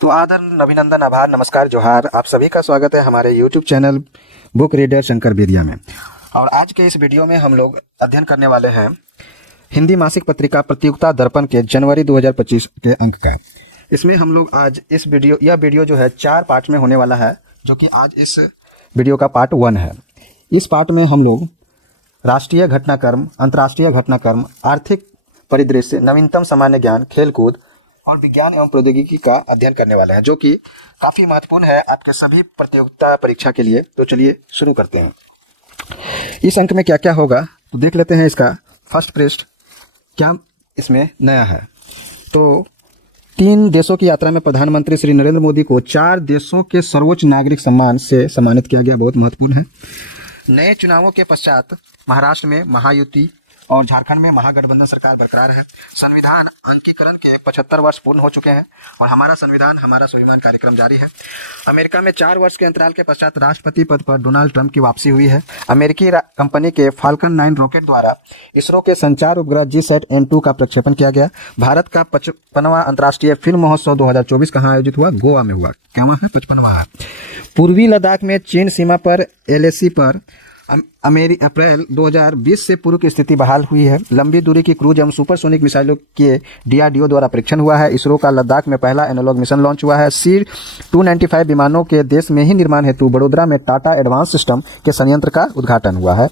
तो आदर, अभिनंदन, आभार, नमस्कार, जोहार। आप सभी का स्वागत है हमारे YouTube channel book reader Shankar Bediya में। और आज के इस वीडियो में हम लोग अध्ययन करने वाले हैं हिंदी मासिक पत्रिका प्रतियोगिता दर्पण के जनवरी 2025 के अंक का। इसमें हम लोग आज यह वीडियो जो है 4 पार्ट में होने वाला है, जो कि आज इस वीडियो का पार्ट 1 है। इस पार्ट में हम लोग राष्ट्रीय घटनाक्रम, अंतर्राष्ट्रीय घटनाक्रम, आर्थिक परिदृश्य, नवीनतम सामान्य ज्ञान, खेलकूद और विज्ञान एवं प्रौद्योगिकी का अध्ययन करने वाले हैं, जो कि काफ़ी महत्वपूर्ण है आपके सभी प्रतियोगिता परीक्षा के लिए। तो चलिए शुरू करते हैं। इस अंक में क्या क्या होगा तो देख लेते हैं। इसका फर्स्ट पृष्ठ क्या इसमें नया है। तो 3 देशों की यात्रा में प्रधानमंत्री श्री नरेंद्र मोदी को 4 देशों के सर्वोच्च नागरिक सम्मान से सम्मानित किया गया, बहुत महत्वपूर्ण है। नए चुनावों के पश्चात महाराष्ट्र में महायुति और झारखंड में महागठबंधन सरकार बरकरार है। संविधान अंकीकरण के 75 वर्ष पूर्ण हो चुके हैं और हमारा संविधान हमारा स्वाभिमान कार्यक्रम जारी है। अमेरिका में 4 वर्ष के अंतराल के पश्चात राष्ट्रपति पद पर डोनाल्ड ट्रंप की वापसी हुई है। अमेरिकी कंपनी के फाल्कन 9 रॉकेट द्वारा इसरो के संचार उपग्रह GSAT-N2 का प्रक्षेपण किया गया। भारत का 55वां अंतर्राष्ट्रीय फिल्म महोत्सव 2024 कहाँ आयोजित हुआ? गोवा में हुआ। क्या वहाँ है? 55वां। पूर्वी लद्दाख में चीन सीमा पर LAC पर अप्रैल 2020 से पूर्व की स्थिति बहाल हुई है। लंबी दूरी की क्रूज एवं सुपरसोनिक मिसाइलों के DRDO द्वारा परीक्षण हुआ है। इसरो का लद्दाख में पहला एनालॉग मिशन लॉन्च हुआ है। C-295 विमानों के देश में ही निर्माण हेतु बड़ोदरा में टाटा एडवांस सिस्टम के संयंत्र का उद्घाटन हुआ है।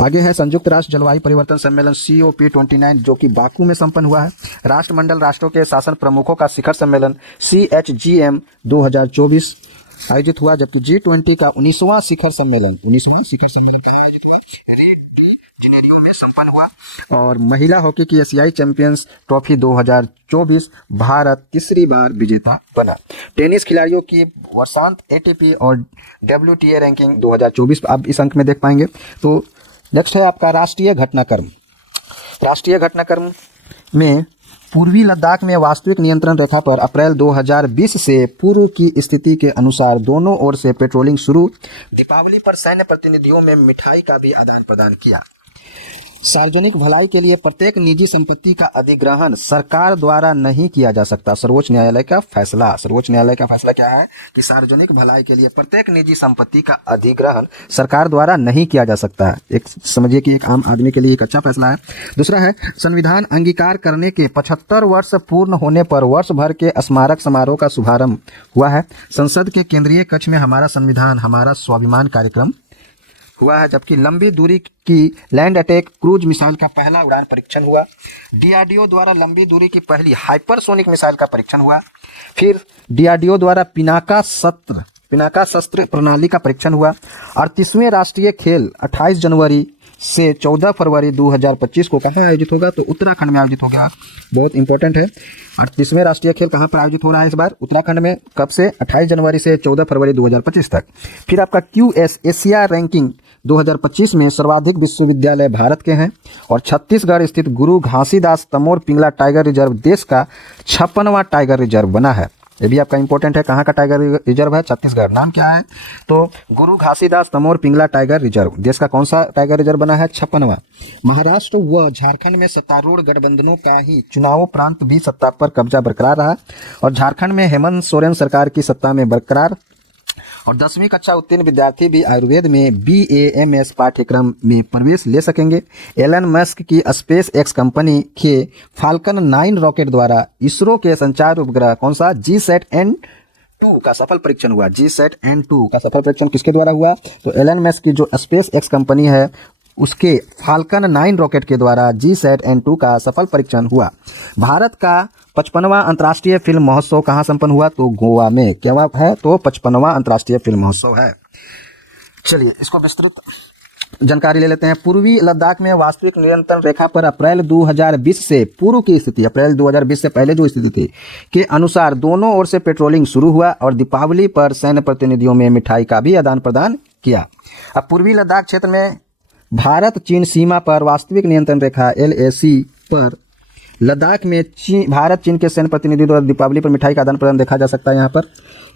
आगे है संयुक्त राष्ट्र जलवायु परिवर्तन सम्मेलन COP29, जो कि बाकू में संपन्न हुआ है। राष्ट्रमंडल राष्ट्रों के शासन प्रमुखों का शिखर सम्मेलन CHGM 2024 आयोजित हुआ, जबकि G20 का 19वां शिखर सम्मेलन री जेनेरियो में संपन्न हुआ। और महिला हॉकी की एशियाई चैंपियंस ट्रॉफी 2024 भारत तीसरी बार विजेता बना। टेनिस खिलाड़ियों की वर्षांत ATP और WTA रैंकिंग 2024 आप इस अंक में देख पाएंगे। तो नेक्स्ट है आपका राष्ट्रीय घटनाक्रम। राष्ट्रीय घटनाक्रम में पूर्वी लद्दाख में वास्तविक नियंत्रण रेखा पर अप्रैल 2020 से पूर्व की स्थिति के अनुसार दोनों ओर से पेट्रोलिंग शुरू। दीपावली पर सैन्य प्रतिनिधियों में मिठाई का भी आदान प्रदान किया। सार्वजनिक भलाई के लिए प्रत्येक निजी संपत्ति का अधिग्रहण सरकार द्वारा नहीं किया जा सकता। सर्वोच्च न्यायालय का फैसला। सर्वोच्च न्यायालय का फैसला क्या है कि सार्वजनिक भलाई के लिए प्रत्येक निजी संपत्ति का अधिग्रहण सरकार द्वारा नहीं किया जा सकता है। एक समझिए कि एक आम आदमी के लिए एक अच्छा फैसला है। दूसरा है संविधान अंगीकार करने के 75 वर्ष पूर्ण होने पर वर्ष भर के स्मारक समारोह का शुभारंभ हुआ है। संसद के केंद्रीय कक्ष में हमारा संविधान हमारा स्वाभिमान कार्यक्रम हुआ है, जबकि लंबी दूरी की लैंड अटैक क्रूज मिसाइल का पहला उड़ान परीक्षण हुआ। DRDO द्वारा लंबी दूरी की पहली हाइपरसोनिक मिसाइल का परीक्षण हुआ। फिर DRDO द्वारा पिनाका शस्त्र प्रणाली का परीक्षण हुआ। 38वें राष्ट्रीय खेल 28 जनवरी से 14 फरवरी 2025 को कहाँ आयोजित होगा? तो उत्तराखंड में आयोजित होगा। बहुत इंपॉर्टेंट है। 38वें राष्ट्रीय खेल कहाँ पर आयोजित हो रहा है इस बार? उत्तराखंड में। कब से? 28 जनवरी से 14 फरवरी 2025 तक। फिर आपका QS एशिया रैंकिंग 2025 में सर्वाधिक विश्वविद्यालय भारत के हैं और छत्तीसगढ़ स्थित गुरु घासीदास तमोर पिंगला टाइगर रिजर्व देश का 56वां टाइगर रिजर्व बना है। ये भी आपका इंपॉर्टेंट है। कहाँ का टाइगर रिजर्व है? छत्तीसगढ़। नाम क्या है? तो गुरु घासीदास तमोर पिंगला टाइगर रिजर्व। देश का कौन सा टाइगर रिजर्व बना है? 56वां। महाराष्ट्र व झारखंड में सत्तारूढ़ गठबंधनों का ही चुनावोपरांत भी सत्ता पर कब्जा बरकरार रहा और झारखंड में हेमंत सोरेन सरकार की सत्ता में बरकरार। और 10वीं कक्षा उत्तीर्ण विद्यार्थी भी आयुर्वेद में BAMS पाठ्यक्रम में प्रवेश ले सकेंगे। एलन मस्क की स्पेस एक्स कंपनी के फाल्कन 9 रॉकेट द्वारा इसरो के संचार उपग्रह कौन सा? GSAT-N2 का सफल परीक्षण हुआ। GSAT-N2 का सफल परीक्षण किसके द्वारा हुआ? तो एलन मस्क की जो स्पेस एक्स कंपनी है उसके फाल्कन 9 रॉकेट के द्वारा GSAT-N2 का सफल परीक्षण हुआ। भारत का 55वां अंतर्राष्ट्रीय फिल्म महोत्सव कहाँ संपन्न हुआ? तो गोवा में। क्या है? तो 55वां अंतर्राष्ट्रीय फिल्म महोत्सव है। चलिए इसको विस्तृत जानकारी ले लेते हैं। पूर्वी लद्दाख में वास्तविक नियंत्रण रेखा पर अप्रैल 2020 से पूर्व की स्थिति, अप्रैल 2020 से पहले जो स्थिति थी के अनुसार दोनों ओर से पेट्रोलिंग शुरू हुआ और दीपावली पर सैन्य प्रतिनिधियों में मिठाई का भी आदान प्रदान किया। अब पूर्वी लद्दाख क्षेत्र में भारत चीन सीमा पर वास्तविक नियंत्रण रेखा LAC पर लद्दाख में भारत चीन के सैन्य प्रतिनिधि द्वारा दीपावली पर मिठाई का आदान प्रदान देखा जा सकता है। यहाँ पर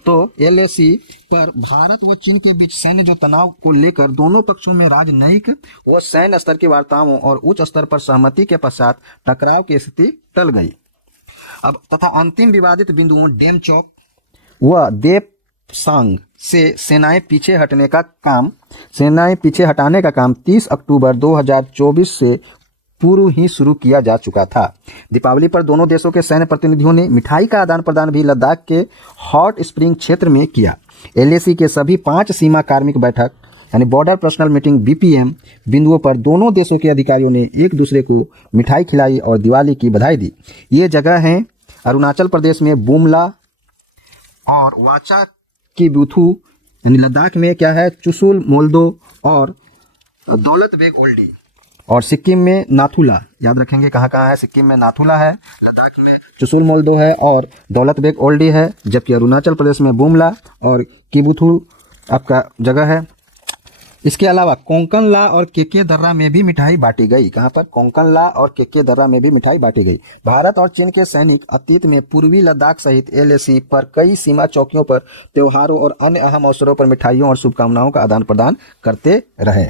तो LAC पर भारत व चीन के बीच सैन्य जो तनाव को लेकर दोनों पक्षों में राजनयिक व सैन्य स्तर की वार्ताओं और उच्च स्तर पर सहमति के पश्चात टकराव की स्थिति टल गई। अब तथा अंतिम विवादित बिंदुओं डेमचौक व देपसांग से सेनाएं पीछे हटाने का काम 30 अक्टूबर 2024 से पूर्व ही शुरू किया जा चुका था। दीपावली पर दोनों देशों के सैन्य प्रतिनिधियों ने मिठाई का आदान प्रदान भी लद्दाख के हॉट स्प्रिंग क्षेत्र में किया। एलएसी के सभी 5 सीमा कार्मिक बैठक यानी बॉर्डर पर्सनल मीटिंग बीपीएम बिंदुओं पर दोनों देशों के अधिकारियों ने एक दूसरे को मिठाई खिलाई और दिवाली की बधाई दी। ये जगह हैं अरुणाचल प्रदेश में बुमला और वाचा की बुथू, यानी लद्दाख में क्या है चुशुल मोल्दो और दौलत बेग ओल्डी, और सिक्किम में नाथुला। याद रखेंगे कहाँ कहाँ है, सिक्किम में नाथुला है, लद्दाख में चुशुल मोल्दो है और दौलत बेग ओल्डी है, जबकि अरुणाचल प्रदेश में बुमला और किबुथु आपका जगह है। इसके अलावा कोंकण ला और केके दर्रा में भी मिठाई बांटी गई। कहाँ पर? कोंकण ला और केके दर्रा में भी मिठाई बांटी गई। भारत और चीन के सैनिक अतीत में पूर्वी लद्दाख सहित एलएसी पर कई सीमा चौकियों पर त्योहारों और अन्य अहम अवसरों पर मिठाइयों और शुभकामनाओं का आदान प्रदान करते रहे।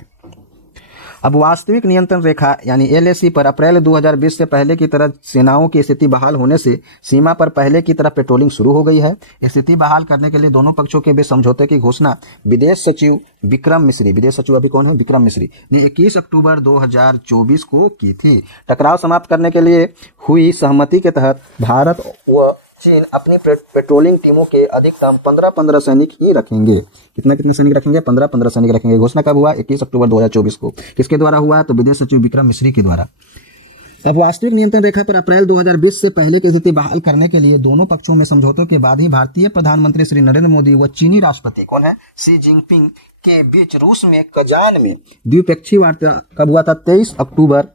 अब वास्तविक नियंत्रण रेखा यानी एलएसी पर अप्रैल 2020 से पहले की तरह सेनाओं की स्थिति बहाल होने से सीमा पर पहले की तरह पेट्रोलिंग शुरू हो गई है। स्थिति बहाल करने के लिए दोनों पक्षों के बीच समझौते की घोषणा विदेश सचिव अभी कौन है, विक्रम मिश्री ने 21 अक्टूबर 2024 को की थी। टकराव समाप्त करने के लिए हुई सहमति के तहत भारत व चीन अपनी पेट्रोलिंग टीमों के अधिकतम 15-15 सैनिक ही रखेंगे। कितना सैनिक रखेंगे? 15-15 सैनिक रखेंगे। घोषणा कब हुआ? 21 अक्टूबर 2024 को। किसके द्वारा हुआ? तो विदेश सचिव विक्रम मिश्री के द्वारा। अब वास्तविक नियंत्रण रेखा पर अप्रैल 2020 से पहले की स्थिति बहाल करने के लिए दोनों पक्षों में समझौतों के बाद ही भारतीय प्रधानमंत्री श्री नरेंद्र मोदी व चीनी राष्ट्रपति कौन है, शी जिनपिंग के बीच रूस में कजान में द्विपक्षीय वार्ता कब हुआ था? 23 अक्टूबर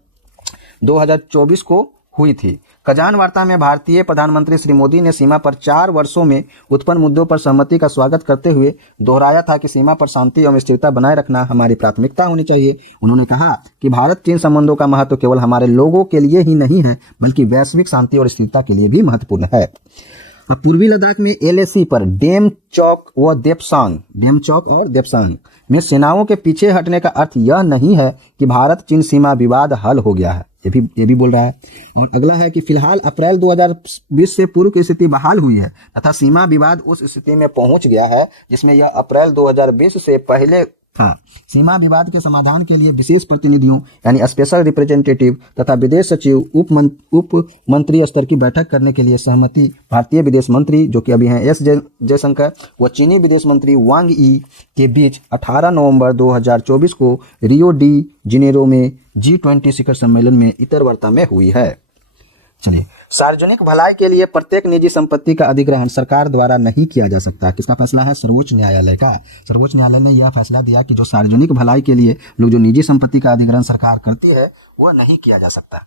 2024 को हुई थी। कजान वार्ता में भारतीय प्रधानमंत्री श्री मोदी ने सीमा पर 4 वर्षों में उत्पन्न मुद्दों पर सहमति का स्वागत करते हुए दोहराया था कि सीमा पर शांति एवं स्थिरता बनाए रखना हमारी प्राथमिकता होनी चाहिए। उन्होंने कहा कि भारत चीन संबंधों का महत्व केवल हमारे लोगों के लिए ही नहीं है बल्कि वैश्विक शांति और स्थिरता के लिए भी महत्वपूर्ण है। अब पूर्वी लद्दाख में एलएसी पर डेम चौक और देपसांग में सेनाओं के पीछे हटने का अर्थ यह नहीं है कि भारत चीन सीमा विवाद हल हो गया है, ये भी बोल रहा है। और अगला है कि फिलहाल अप्रैल 2020 से पूर्व की स्थिति बहाल हुई है तथा सीमा विवाद उस स्थिति में पहुंच गया है जिसमें यह अप्रैल 2020 से पहले था। सीमा विवाद के समाधान के लिए विशेष प्रतिनिधियों यानी स्पेशल रिप्रेजेंटेटिव तथा विदेश सचिव उप मंत्री स्तर की बैठक करने के लिए सहमति भारतीय विदेश मंत्री जो कि अभी हैं एस जयशंकर व चीनी विदेश मंत्री वांग यी के बीच 18 नवंबर 2024 को रियो डी जेनेरो में G20 शिखर सम्मेलन में इतरवार्ता में हुई है। चलिए, सार्वजनिक भलाई के लिए प्रत्येक निजी संपत्ति का अधिग्रहण सरकार द्वारा नहीं किया जा सकता। किसका फैसला है? सर्वोच्च न्यायालय का। सर्वोच्च न्यायालय ने यह फैसला दिया कि जो सार्वजनिक भलाई के लिए लोग जो निजी संपत्ति का अधिग्रहण सरकार करती है वह नहीं किया जा सकता।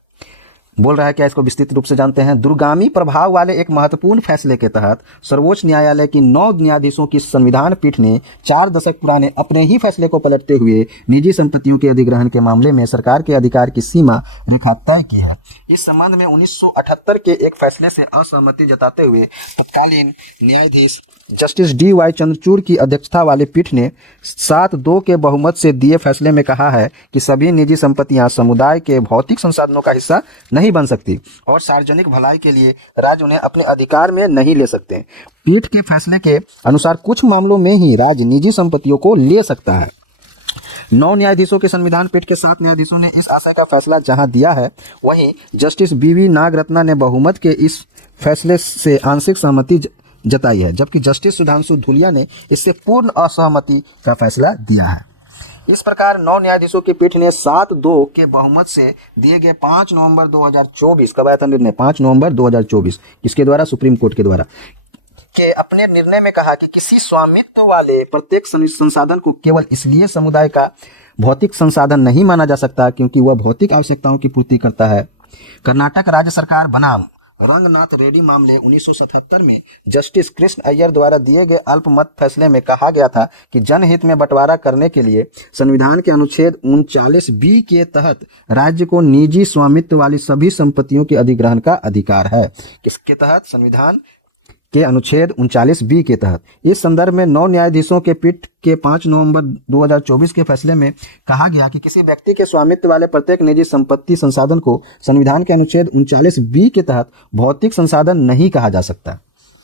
बोल रहा है क्या, इसको विस्तृत रूप से जानते हैं। दूरगामी प्रभाव वाले एक महत्वपूर्ण फैसले के तहत सर्वोच्च न्यायालय की 9 न्यायाधीशों की संविधान पीठ ने 4 दशक पुराने अपने ही फैसले को पलटते हुए निजी संपत्तियों के अधिग्रहण के मामले में सरकार के अधिकार की सीमा रेखा तय की है। इस संबंध में 1978 के एक फैसले से असहमति जताते हुए तत्कालीन न्यायाधीश जस्टिस DY चंद्रचूड़ की अध्यक्षता वाली पीठ ने 7-2 के बहुमत से दिए फैसले में कहा है कि सभी निजी संपत्तियां समुदाय के भौतिक संसाधनों का हिस्सा नहीं बन सकती और सार्वजनिक भलाई के लिए राज्य उन्हें अपने अधिकार में नहीं ले सकते। पीठ के फैसले के अनुसार कुछ मामलों में ही राज्य निजी संपत्तियों को ले सकता है। 9 न्यायाधीशों के संविधान पीठ के 7 न्यायाधीशों ने इस आशय का फैसला जहां दिया है, वहीं जस्टिस BV नागरत्ना ने बहुमत के इस फैसले से आंशिक सहमति जताई है, जबकि जस्टिस सुधांशु धूलिया ने इससे पूर्ण असहमति का फैसला दिया है। इस प्रकार 9 न्यायाधीशों की पीठ ने 7-2 के बहुमत से दिए गए 5 नवंबर 2024 कब आया था निर्णय? 5 नवंबर 2024 किसके द्वारा? सुप्रीम कोर्ट के द्वारा के अपने निर्णय में कहा कि किसी स्वामित्व वाले प्रत्येक संसाधन को केवल इसलिए समुदाय का भौतिक संसाधन नहीं माना जा सकता क्योंकि वह भौतिक आवश्यकताओं की पूर्ति करता है। कर्नाटक राज्य सरकार बनाम रंगनाथ रेड्डी मामले 1977 में जस्टिस कृष्ण अय्यर द्वारा दिए गए अल्पमत फैसले में कहा गया था कि जनहित में बंटवारा करने के लिए संविधान के अनुच्छेद 39B के तहत राज्य को निजी स्वामित्व वाली सभी संपत्तियों के अधिग्रहण का अधिकार है। किसके तहत? संविधान के अनुच्छेद 39B के तहत। इस संदर्भ में 9 न्यायाधीशों के पीठ के 5 नवंबर 2024 के फैसले में कहा गया कि किसी व्यक्ति के स्वामित्व वाले प्रत्येक निजी संपत्ति संसाधन को संविधान के अनुच्छेद 39B के तहत भौतिक संसाधन नहीं कहा जा सकता।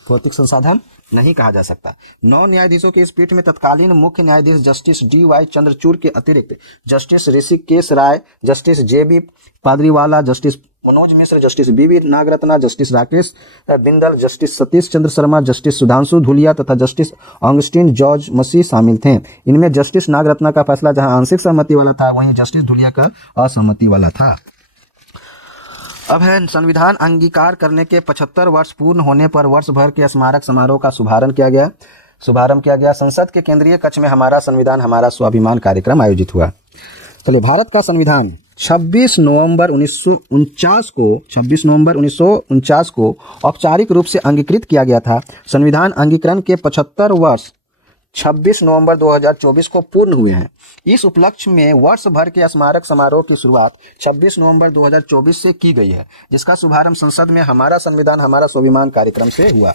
भौतिक संसाधन नहीं कहा जा सकता। 9 न्यायाधीशों की इस पीठ में तत्कालीन मुख्य न्यायाधीश जस्टिस D.Y. चंद्रचूड़ के अतिरिक्त justice Hrishikesh Rai, justice J.B. Pardiwala, justice Manoj Mishra, justice B.V. Nagarathna, justice Rakesh Bindal, justice Satish Chandra Sharma, justice Sudhanshu Dhulia तथा जस्टिस ऑगस्टिन जॉर्ज मसीह शामिल थे। इनमें जस्टिस नागरत्ना का फैसला जहां आंशिक सहमति वाला था, वहीं जस्टिस धूलिया का असहमति वाला था। अब है संविधान अंगीकार करने के 75 वर्ष पूर्ण होने पर वर्ष भर के स्मारक समारोह का शुभारंभ किया गया। संसद के केंद्रीय कक्ष में हमारा संविधान हमारा स्वाभिमान कार्यक्रम आयोजित हुआ। चलिए, भारत का संविधान 26 नवंबर 1949 को औपचारिक रूप से अंगीकृत किया गया था। संविधान अंगीकरण के 75 वर्ष 26 नवंबर 2024 को पूर्ण हुए हैं। इस उपलक्ष्य में वर्ष भर के स्मारक समारोह की शुरुआत 26 नवंबर 2024 से की गई है, जिसका शुभारंभ संसद में हमारा संविधान हमारा स्वाभिमान कार्यक्रम से हुआ।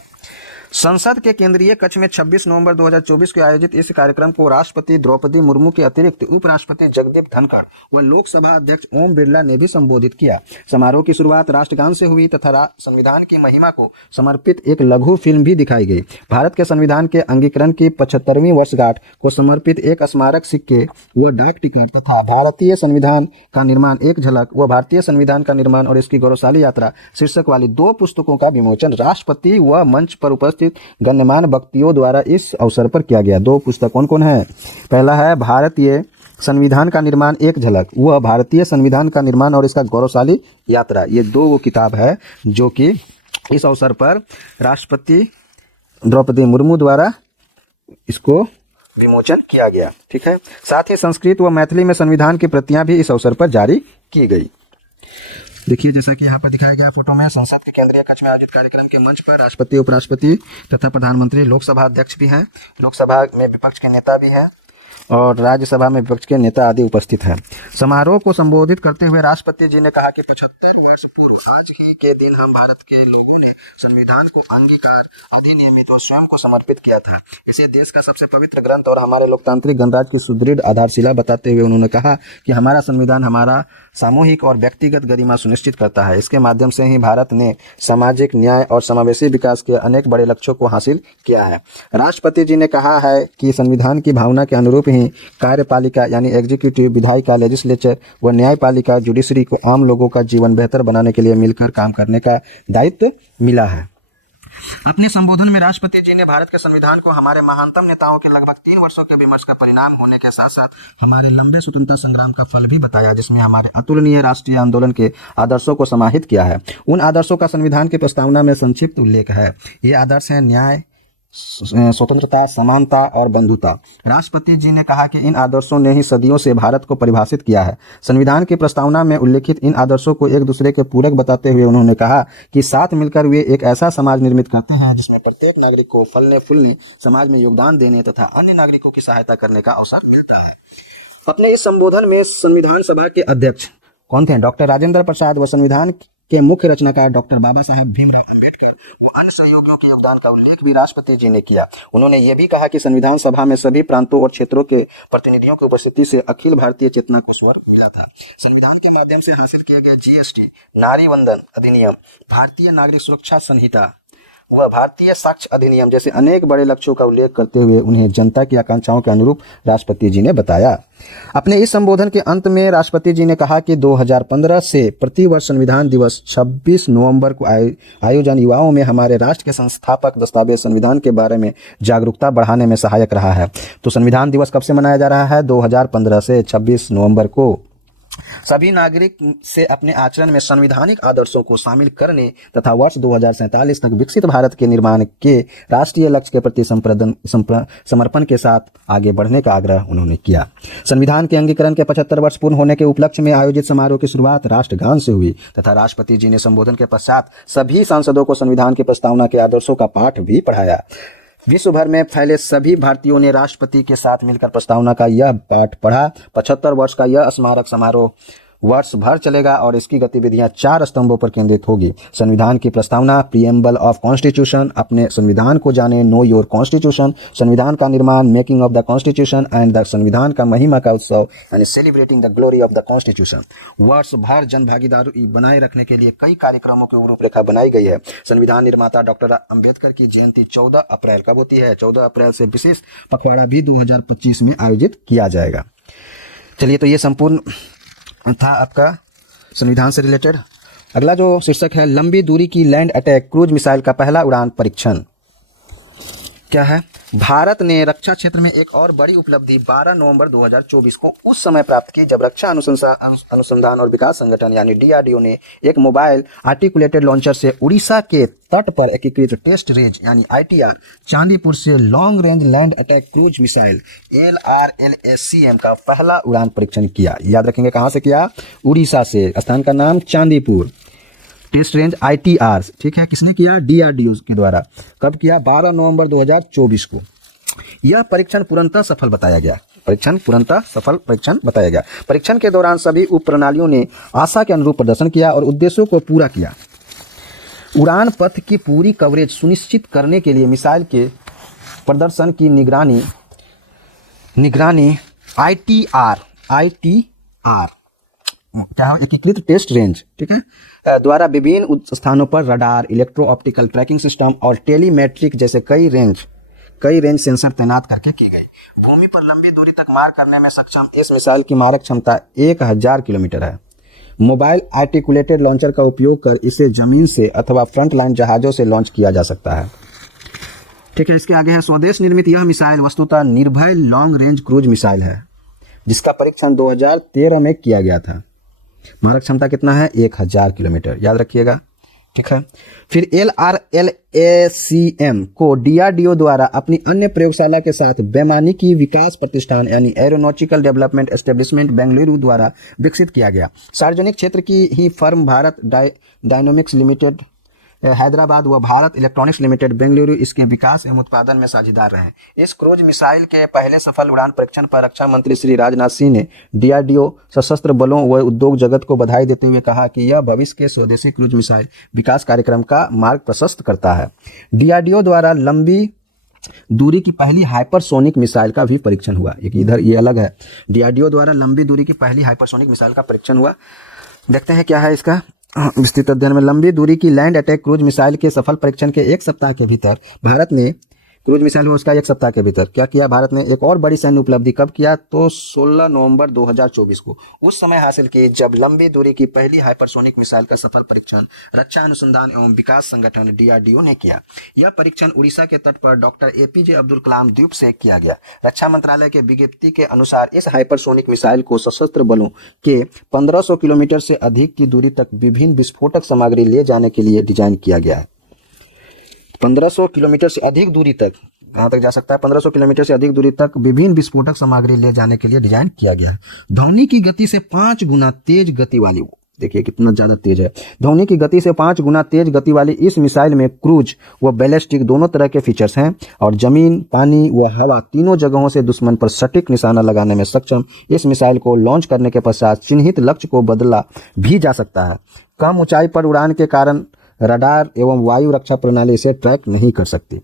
संसद के केंद्रीय कक्ष में 26 नवंबर 2024 को आयोजित इस कार्यक्रम को राष्ट्रपति द्रौपदी मुर्मू के अतिरिक्त उपराष्ट्रपति जगदीप धनखड़ व लोकसभा अध्यक्ष ओम बिरला ने भी संबोधित किया। समारोह की शुरुआत राष्ट्रगान से हुई तथा संविधान की महिमा को समर्पित एक लघु फिल्म भी दिखाई गई। भारत के संविधान के अंगीकरण की 75वीं वर्षगांठ को समर्पित एक स्मारक सिक्के व डाक टिकट तथा भारतीय संविधान का निर्माण एक झलक व भारतीय संविधान का निर्माण और इसकी गौरवशाली यात्रा शीर्षक वाली 2 पुस्तकों का विमोचन राष्ट्रपति व मंच पर उपस्थित गण्यमान्य व्यक्तियों द्वारा इस अवसर पर किया गया। 2 पुस्तक कौन कौन है? पहला है भारतीय संविधान का निर्माण एक झलक, वह भारतीय संविधान का निर्माण और इसका गौरवशाली यात्रा। ये 2 किताब है जो कि इस अवसर पर राष्ट्रपति द्रौपदी मुर्मू द्वारा इसको विमोचन किया गया। ठीक है। साथ ही संस्कृत व मैथिली में संविधान की प्रतियां भी इस अवसर पर जारी की गई। देखिए, जैसा कि यहाँ पर दिखाया गया फोटो में, संसद के केंद्रीय कक्ष में आयोजित कार्यक्रम के मंच पर राष्ट्रपति, उपराष्ट्रपति तथा प्रधानमंत्री, लोकसभा अध्यक्ष भी हैं, लोकसभा में विपक्ष के नेता भी हैं और राज्यसभा में विपक्ष के नेता आदि उपस्थित हैं। समारोह को संबोधित करते हुए राष्ट्रपति जी ने कहा कि 75 वर्ष पूर्व आज ही के दिन हम भारत के लोगों ने संविधान को अंगीकार, अधिनियमित और स्वयं को समर्पित किया था। इसे देश का सबसे पवित्र ग्रंथ और हमारे लोकतांत्रिक गणराज्य की सुदृढ़ आधारशिला बताते हुए उन्होंने कहा कि हमारा संविधान हमारा सामूहिक और व्यक्तिगत गरिमा सुनिश्चित करता है। इसके माध्यम से ही भारत ने सामाजिक न्याय और समावेशी विकास के अनेक बड़े लक्ष्यों को हासिल किया है। राष्ट्रपति जी ने कहा है कि संविधान की भावना के अनुरूप ही कार्यपालिका यानी एग्जीक्यूटिव, विधायिका लेजिस्लेचर व न्यायपालिका जुडिशरी को आम लोगों का जीवन बेहतर बनाने के लिए मिलकर काम करने का दायित्व मिला है। अपने संबोधन में राष्ट्रपति जी ने भारत के संविधान को हमारे महानतम नेताओं के लगभग 3 वर्षों के विमर्श का परिणाम होने के साथ साथ हमारे लंबे स्वतंत्रता संग्राम का फल भी बताया, जिसमें हमारे अतुलनीय राष्ट्रीय आंदोलन के आदर्शों को समाहित किया है। उन आदर्शों का संविधान की प्रस्तावना में संक्षिप्त उल्लेख है। ये आदर्श है न्याय, स्वतंत्रता, समानता और बंधुता। राष्ट्रपति जी ने कहा कि इन आदर्शों ने ही सदियों से भारत को परिभाषित किया है। संविधान की प्रस्तावना में उल्लेखित इन आदर्शों को एक दूसरे के पूरक बताते हुए उन्होंने कहा कि साथ मिलकर वे एक ऐसा समाज निर्मित करते हैं जिसमें प्रत्येक नागरिक को फलने फूलने, समाज में योगदान देने तथा अन्य नागरिकों की सहायता करने का अवसर मिलता है। अपने इस संबोधन में संविधान सभा के अध्यक्ष कौन थे? डॉक्टर राजेंद्र प्रसाद व संविधान के मुख्य रचनाकार डॉक्टर बाबा साहेब भीमराव अम्बेडकर व अन्य सहयोगियों के योगदान का उल्लेख भी राष्ट्रपति जी ने किया। उन्होंने ये भी कहा कि संविधान सभा में सभी प्रांतों और क्षेत्रों के प्रतिनिधियों की उपस्थिति से अखिल भारतीय चेतना को स्वर मिला था। संविधान के माध्यम से हासिल किए गए GST, नारी वंदन अधिनियम, भारतीय नागरिक सुरक्षा संहिता व भारतीय साक्ष्य अधिनियम जैसे अनेक बड़े लक्ष्यों का उल्लेख करते हुए उन्हें जनता की आकांक्षाओं के अनुरूप राष्ट्रपति जी ने बताया। अपने इस संबोधन के अंत में राष्ट्रपति जी ने कहा कि 2015 से प्रतिवर्ष संविधान दिवस 26 नवंबर को आयोजन युवाओं में हमारे राष्ट्र के संस्थापक दस्तावेज संविधान के बारे में जागरूकता बढ़ाने में सहायक रहा है। तो संविधान दिवस कब से मनाया जा रहा है? 2015 से 26 नवंबर को। सभी नागरिक से अपने आचरण में संवैधानिक आदर्शों को शामिल करने तथा वर्ष 2047 तक विकसित भारत के निर्माण के राष्ट्रीय लक्ष्य के प्रति समर्पण के साथ आगे बढ़ने का आग्रह उन्होंने किया। संविधान के अंगीकरण के 75 वर्ष पूर्ण होने के उपलक्ष्य में आयोजित समारोह की शुरुआत राष्ट्रगान से हुई तथा राष्ट्रपति जी ने संबोधन के पश्चात सभी सांसदों को संविधान की प्रस्तावना के आदर्शों का पाठ भी पढ़ाया। विश्व भर में फैले सभी भारतीयों ने राष्ट्रपति के साथ मिलकर प्रस्तावना का यह पाठ पढ़ा। 75 वर्ष का यह स्मारक समारोह वर्ष भर चलेगा और इसकी गतिविधियां 4 स्तंभों पर केंद्रित होगी। संविधान की प्रस्तावना, प्रीएम्बल ऑफ कॉन्स्टिट्यूशन, अपने संविधान को जाने, नो योर कॉन्स्टिट्यूशन, संविधान का निर्माण, making of the constitution and the संविधान का महिमा का उत्सव यानी celebrating the glory of the constitution. वर्ष भर जन भागीदारी बनाए रखने के लिए कई कार्यक्रमों की रूपरेखा बनाई गई है। संविधान निर्माता डॉक्टर अंबेडकर की जयंती 14 अप्रैल कब होती है? 14 अप्रैल से विशेष पखवाड़ा भी 2025 में आयोजित किया जाएगा। चलिए, तो ये संपूर्ण था आपका संविधान से रिलेटेड। अगला जो शीर्षक है, लंबी दूरी की लैंड अटैक क्रूज मिसाइल का पहला उड़ान परीक्षण। क्या है? भारत ने रक्षा क्षेत्र में एक और बड़ी उपलब्धि 12 नवंबर 2024 को उस समय प्राप्त की जब रक्षा अनुसंधान और विकास संगठन यानी डीआरडीओ ने एक मोबाइल आर्टिकुलेटेड लॉन्चर से उड़ीसा के तट पर एकीकृत टेस्ट रेंज यानी आईटीआर चांदीपुर से long range land attack cruise missile LRLSCM का पहला उड़ान परीक्षण किया। याद रखेंगे कहां से किया? उड़ीसा से। स्थान का नाम चांदीपुर, टेस्ट रेंज ITR, ठीक है। किसने किया? डीआरडीओ के द्वारा। कब किया? 12 नवंबर 2024 को। यह परीक्षण पूर्णतः सफल बताया गया। परीक्षण के दौरान सभी उप प्रणालियों ने आशा के अनुरूप प्रदर्शन किया और उद्देश्यों को पूरा किया। उड़ान पथ की पूरी कवरेज सुनिश्चित करने के लिए मिसाइल के प्रदर्शन की निगरानी ITR क्या है? एकीकृत टेस्ट रेंज, ठीक है, द्वारा विभिन्न स्थानों पर radar, electro optical tracking system और टेलीमेट्रिक जैसे कई रेंज सेंसर तैनात करके की गई। भूमि पर लंबी दूरी तक मार करने में सक्षम इस मिसाइल की मारक क्षमता 1000 किलोमीटर है। मोबाइल आर्टिकुलेटेड लॉन्चर का उपयोग कर इसे जमीन से अथवा फ्रंट लाइन जहाजों से लॉन्च किया जा सकता है, ठीक है। इसके आगे है, स्वदेश निर्मित यह मिसाइल वस्तुतः निर्भय लॉन्ग रेंज क्रूज मिसाइल है जिसका परीक्षण 2013 में किया गया था। मारक क्षमता कितना है? 1000 किलोमीटर, याद रखिएगा, ठीक है। फिर LRLSCM को डीआरडीओ द्वारा अपनी अन्य प्रयोगशाला के साथ वैमानिकी विकास प्रतिष्ठान यानी एरोनॉटिकल डेवलपमेंट एस्टेब्लिशमेंट बेंगलुरु द्वारा विकसित किया गया। सार्वजनिक क्षेत्र की ही firm Bharat dynamics limited Hyderabad व भारत इलेक्ट्रॉनिक्स लिमिटेड बेंगलुरु इसके विकास एवं उत्पादन में साझेदार रहे। इस क्रूज मिसाइल के पहले सफल उड़ान परीक्षण पर रक्षा मंत्री श्री राजनाथ सिंह ने डीआरडीओ, सशस्त्र बलों व उद्योग जगत को बधाई देते हुए कहा कि यह भविष्य के स्वदेशी क्रूज मिसाइल विकास कार्यक्रम का मार्ग प्रशस्त करता है। डीआरडीओ द्वारा लंबी दूरी की पहली हाइपरसोनिक मिसाइल का भी परीक्षण हुआ। एक इधर ये अलग है, डीआरडीओ द्वारा लंबी दूरी की पहली हाइपरसोनिक मिसाइल का परीक्षण हुआ। देखते हैं क्या है इसका विस्तृत अध्ययन में। लंबी दूरी की लैंड अटैक क्रूज मिसाइल के सफल परीक्षण के एक सप्ताह के भीतर भारत ने क्रूज मिसाइल हो उसका एक सप्ताह के भीतर क्या किया? भारत ने एक और बड़ी सैन्य उपलब्धि कब किया? तो 16 नवंबर 2024 को उस समय हासिल की जब लंबी दूरी की पहली हाइपरसोनिक मिसाइल का सफल परीक्षण रक्षा अनुसंधान एवं विकास संगठन डीआरडीओ ने किया। यह परीक्षण उड़ीसा के तट पर डॉक्टर APJ अब्दुल कलाम द्वीप से किया गया। रक्षा मंत्रालय के विज्ञप्ति के अनुसार इस हाइपरसोनिक मिसाइल को सशस्त्र बलों के 1500 किलोमीटर से अधिक की दूरी तक विभिन्न विस्फोटक सामग्री ले जाने के लिए डिजाइन किया गया है। 1500 किलोमीटर से अधिक दूरी तक, कहां तक जा सकता है? 1500 किलोमीटर से अधिक दूरी तक विभिन्न विस्फोटक सामग्री ले जाने के लिए डिजाइन किया गया है। ध्वनि की गति से 5 गुना तेज गति वाली, देखिए कितना ज्यादा तेज है, ध्वनि की गति से 5 गुना तेज गति वाली इस मिसाइल में क्रूज व बैलिस्टिक दोनों तरह के फीचर्स हैं और जमीन, पानी व हवा तीनों जगहों से दुश्मन पर सटीक निशाना लगाने में सक्षम इस मिसाइल को लॉन्च करने के पश्चात चिन्हित लक्ष्य को बदला भी जा सकता है। कम ऊंचाई पर उड़ान के कारण रडार एवं वायु रक्षा प्रणाली इसे ट्रैक नहीं कर सकती।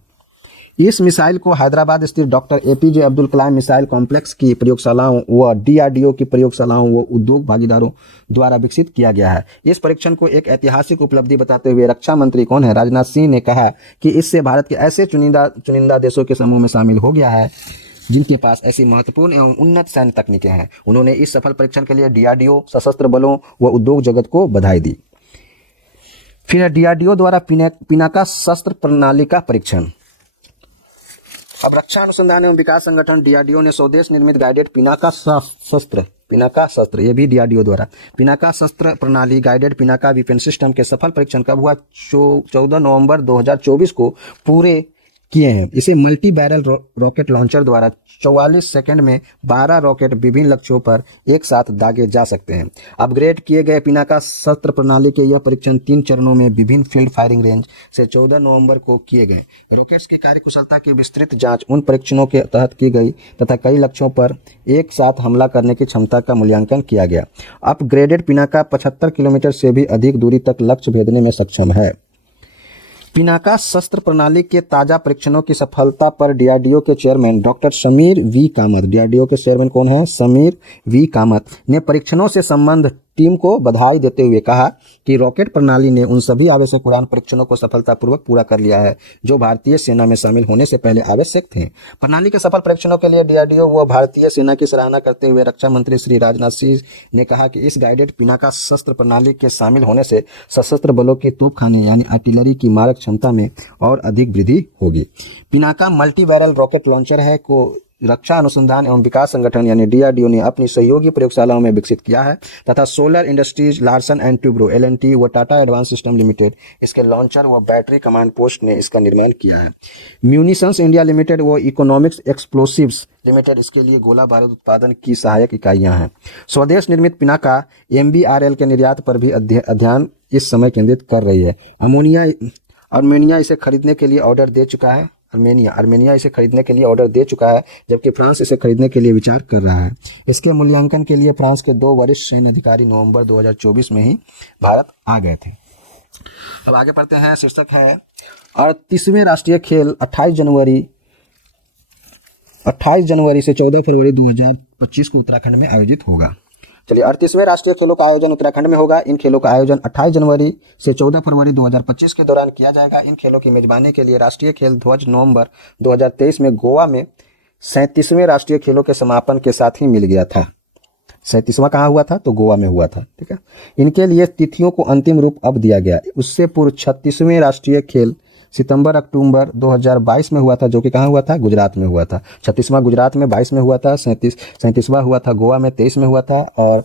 इस मिसाइल को हैदराबाद स्थित doctor APJ Abdul Kalam missile complex की प्रयोगशालाओं व डीआरडीओ की प्रयोगशालाओं व उद्योग भागीदारों द्वारा विकसित किया गया है। इस परीक्षण को एक ऐतिहासिक उपलब्धि बताते हुए रक्षा मंत्री कौन है? राजनाथ सिंह ने कहा कि इससे भारत के ऐसे चुनिंदा देशों के समूह में शामिल हो गया है जिनके पास ऐसी महत्वपूर्ण एवं उन्नत सैन्य तकनीकें हैं। उन्होंने इस सफल परीक्षण के लिए डीआरडीओ, सशस्त्र बलों व उद्योग जगत को बधाई दी। फिर डीआरडीओ द्वारा पिनाका शस्त्र प्रणाली का परीक्षण। अब रक्षा अनुसंधान एवं विकास संगठन डीआरडीओ ने स्वदेश निर्मित गाइडेड पिनाका शस्त्र, ये भी डीआरडीओ द्वारा पिनाका शस्त्र प्रणाली गाइडेड पिनाका वेपन सिस्टम के सफल परीक्षण कब हुआ? 14 नवंबर 2024 को पूरे किए हैं। इसे मल्टी बैरल रॉकेट लॉन्चर द्वारा 44 सेकंड में 12 रॉकेट विभिन्न लक्ष्यों पर एक साथ दागे जा सकते हैं। अपग्रेड किए गए पिनाका शस्त्र प्रणाली के यह परीक्षण 3 चरणों में विभिन्न फील्ड फायरिंग रेंज से 14 नवंबर को किए गए। रॉकेट्स की कार्यकुशलता की विस्तृत जांच उन परीक्षणों के तहत की गई तथा कई लक्ष्यों पर एक साथ हमला करने की क्षमता का मूल्यांकन किया गया। अपग्रेडेड पिनाका 75 किलोमीटर से भी अधिक दूरी तक लक्ष्य भेदने में सक्षम है। पिनाका शस्त्र प्रणाली के ताजा परीक्षणों की सफलता पर डीआरडीओ के chairman doctor Samir V Kamat, DRDO के चेयरमैन कौन है? समीर वी कामत ने परीक्षणों से संबंध टीम को बधाई देते हुए कहा कि रॉकेट प्रणाली ने उन सभी आवश्यक उड़ान परीक्षणों को सफलतापूर्वक पूरा कर लिया है जो भारतीय सेना में शामिल होने से पहले आवश्यक थे। प्रणाली के सफल परीक्षणों के लिए डीआरडीओ व भारतीय सेना की सराहना करते हुए रक्षा मंत्री श्री राजनाथ सिंह ने कहा कि इस गाइडेड पिनाका शस्त्र प्रणाली के शामिल होने से सशस्त्र बलों के तोपखाने यानी आर्टिलरी की मारक क्षमता में और अधिक वृद्धि होगी। Pinaka multi barrel rocket launcher है को रक्षा अनुसंधान एवं विकास संगठन यानी डीआरडीओ ने अपनी सहयोगी प्रयोगशालाओं में विकसित किया है तथा solar industries, Larsen and Toubro L and T व टाटा एडवांस सिस्टम लिमिटेड इसके लॉन्चर व बैटरी कमांड पोस्ट ने इसका निर्माण किया है। म्यूनिशंस इंडिया लिमिटेड व इकोनॉमिक्स एक्सप्लोसिव्स लिमिटेड इसके लिए गोला बारूद उत्पादन की सहायक इकाइयां हैं। स्वदेश निर्मित पिनाका एमबीआरएल के निर्यात पर भी अध्ययन इस समय केंद्रित कर रही है। आर्मेनिया इसे खरीदने के लिए ऑर्डर दे चुका है। आर्मेनिया इसे खरीदने के लिए ऑर्डर दे चुका है जबकि फ्रांस इसे खरीदने के लिए विचार कर रहा है। इसके मूल्यांकन के लिए फ्रांस के 2 वरिष्ठ सैन्य अधिकारी नवंबर 2024 में ही भारत आ गए थे। अब आगे पढ़ते हैं। शीर्षक है 38वें राष्ट्रीय खेल 28 जनवरी से 14 फरवरी 2025 को उत्तराखंड में आयोजित होगा। चलिए, 38वें राष्ट्रीय खेलों का आयोजन उत्तराखंड में होगा। इन खेलों का आयोजन 28 जनवरी से 14 फरवरी 2025 के दौरान किया जाएगा। इन खेलों की मेजबानी के लिए राष्ट्रीय खेल ध्वज नवंबर 2023 में गोवा में 37वें राष्ट्रीय खेलों के समापन के साथ ही मिल गया था। 37वां कहाँ हुआ था? तो गोवा में हुआ था। ठीक है, इनके लिए तिथियों को अंतिम रूप अब दिया गया। उससे पूर्व 36वें राष्ट्रीय खेल सितंबर-अक्टूबर 2022 में हुआ था, जो कि कहाँ हुआ था? गुजरात में हुआ था। 36वां गुजरात में 22 में हुआ था, 37वां हुआ था गोवा में 23 में हुआ था, और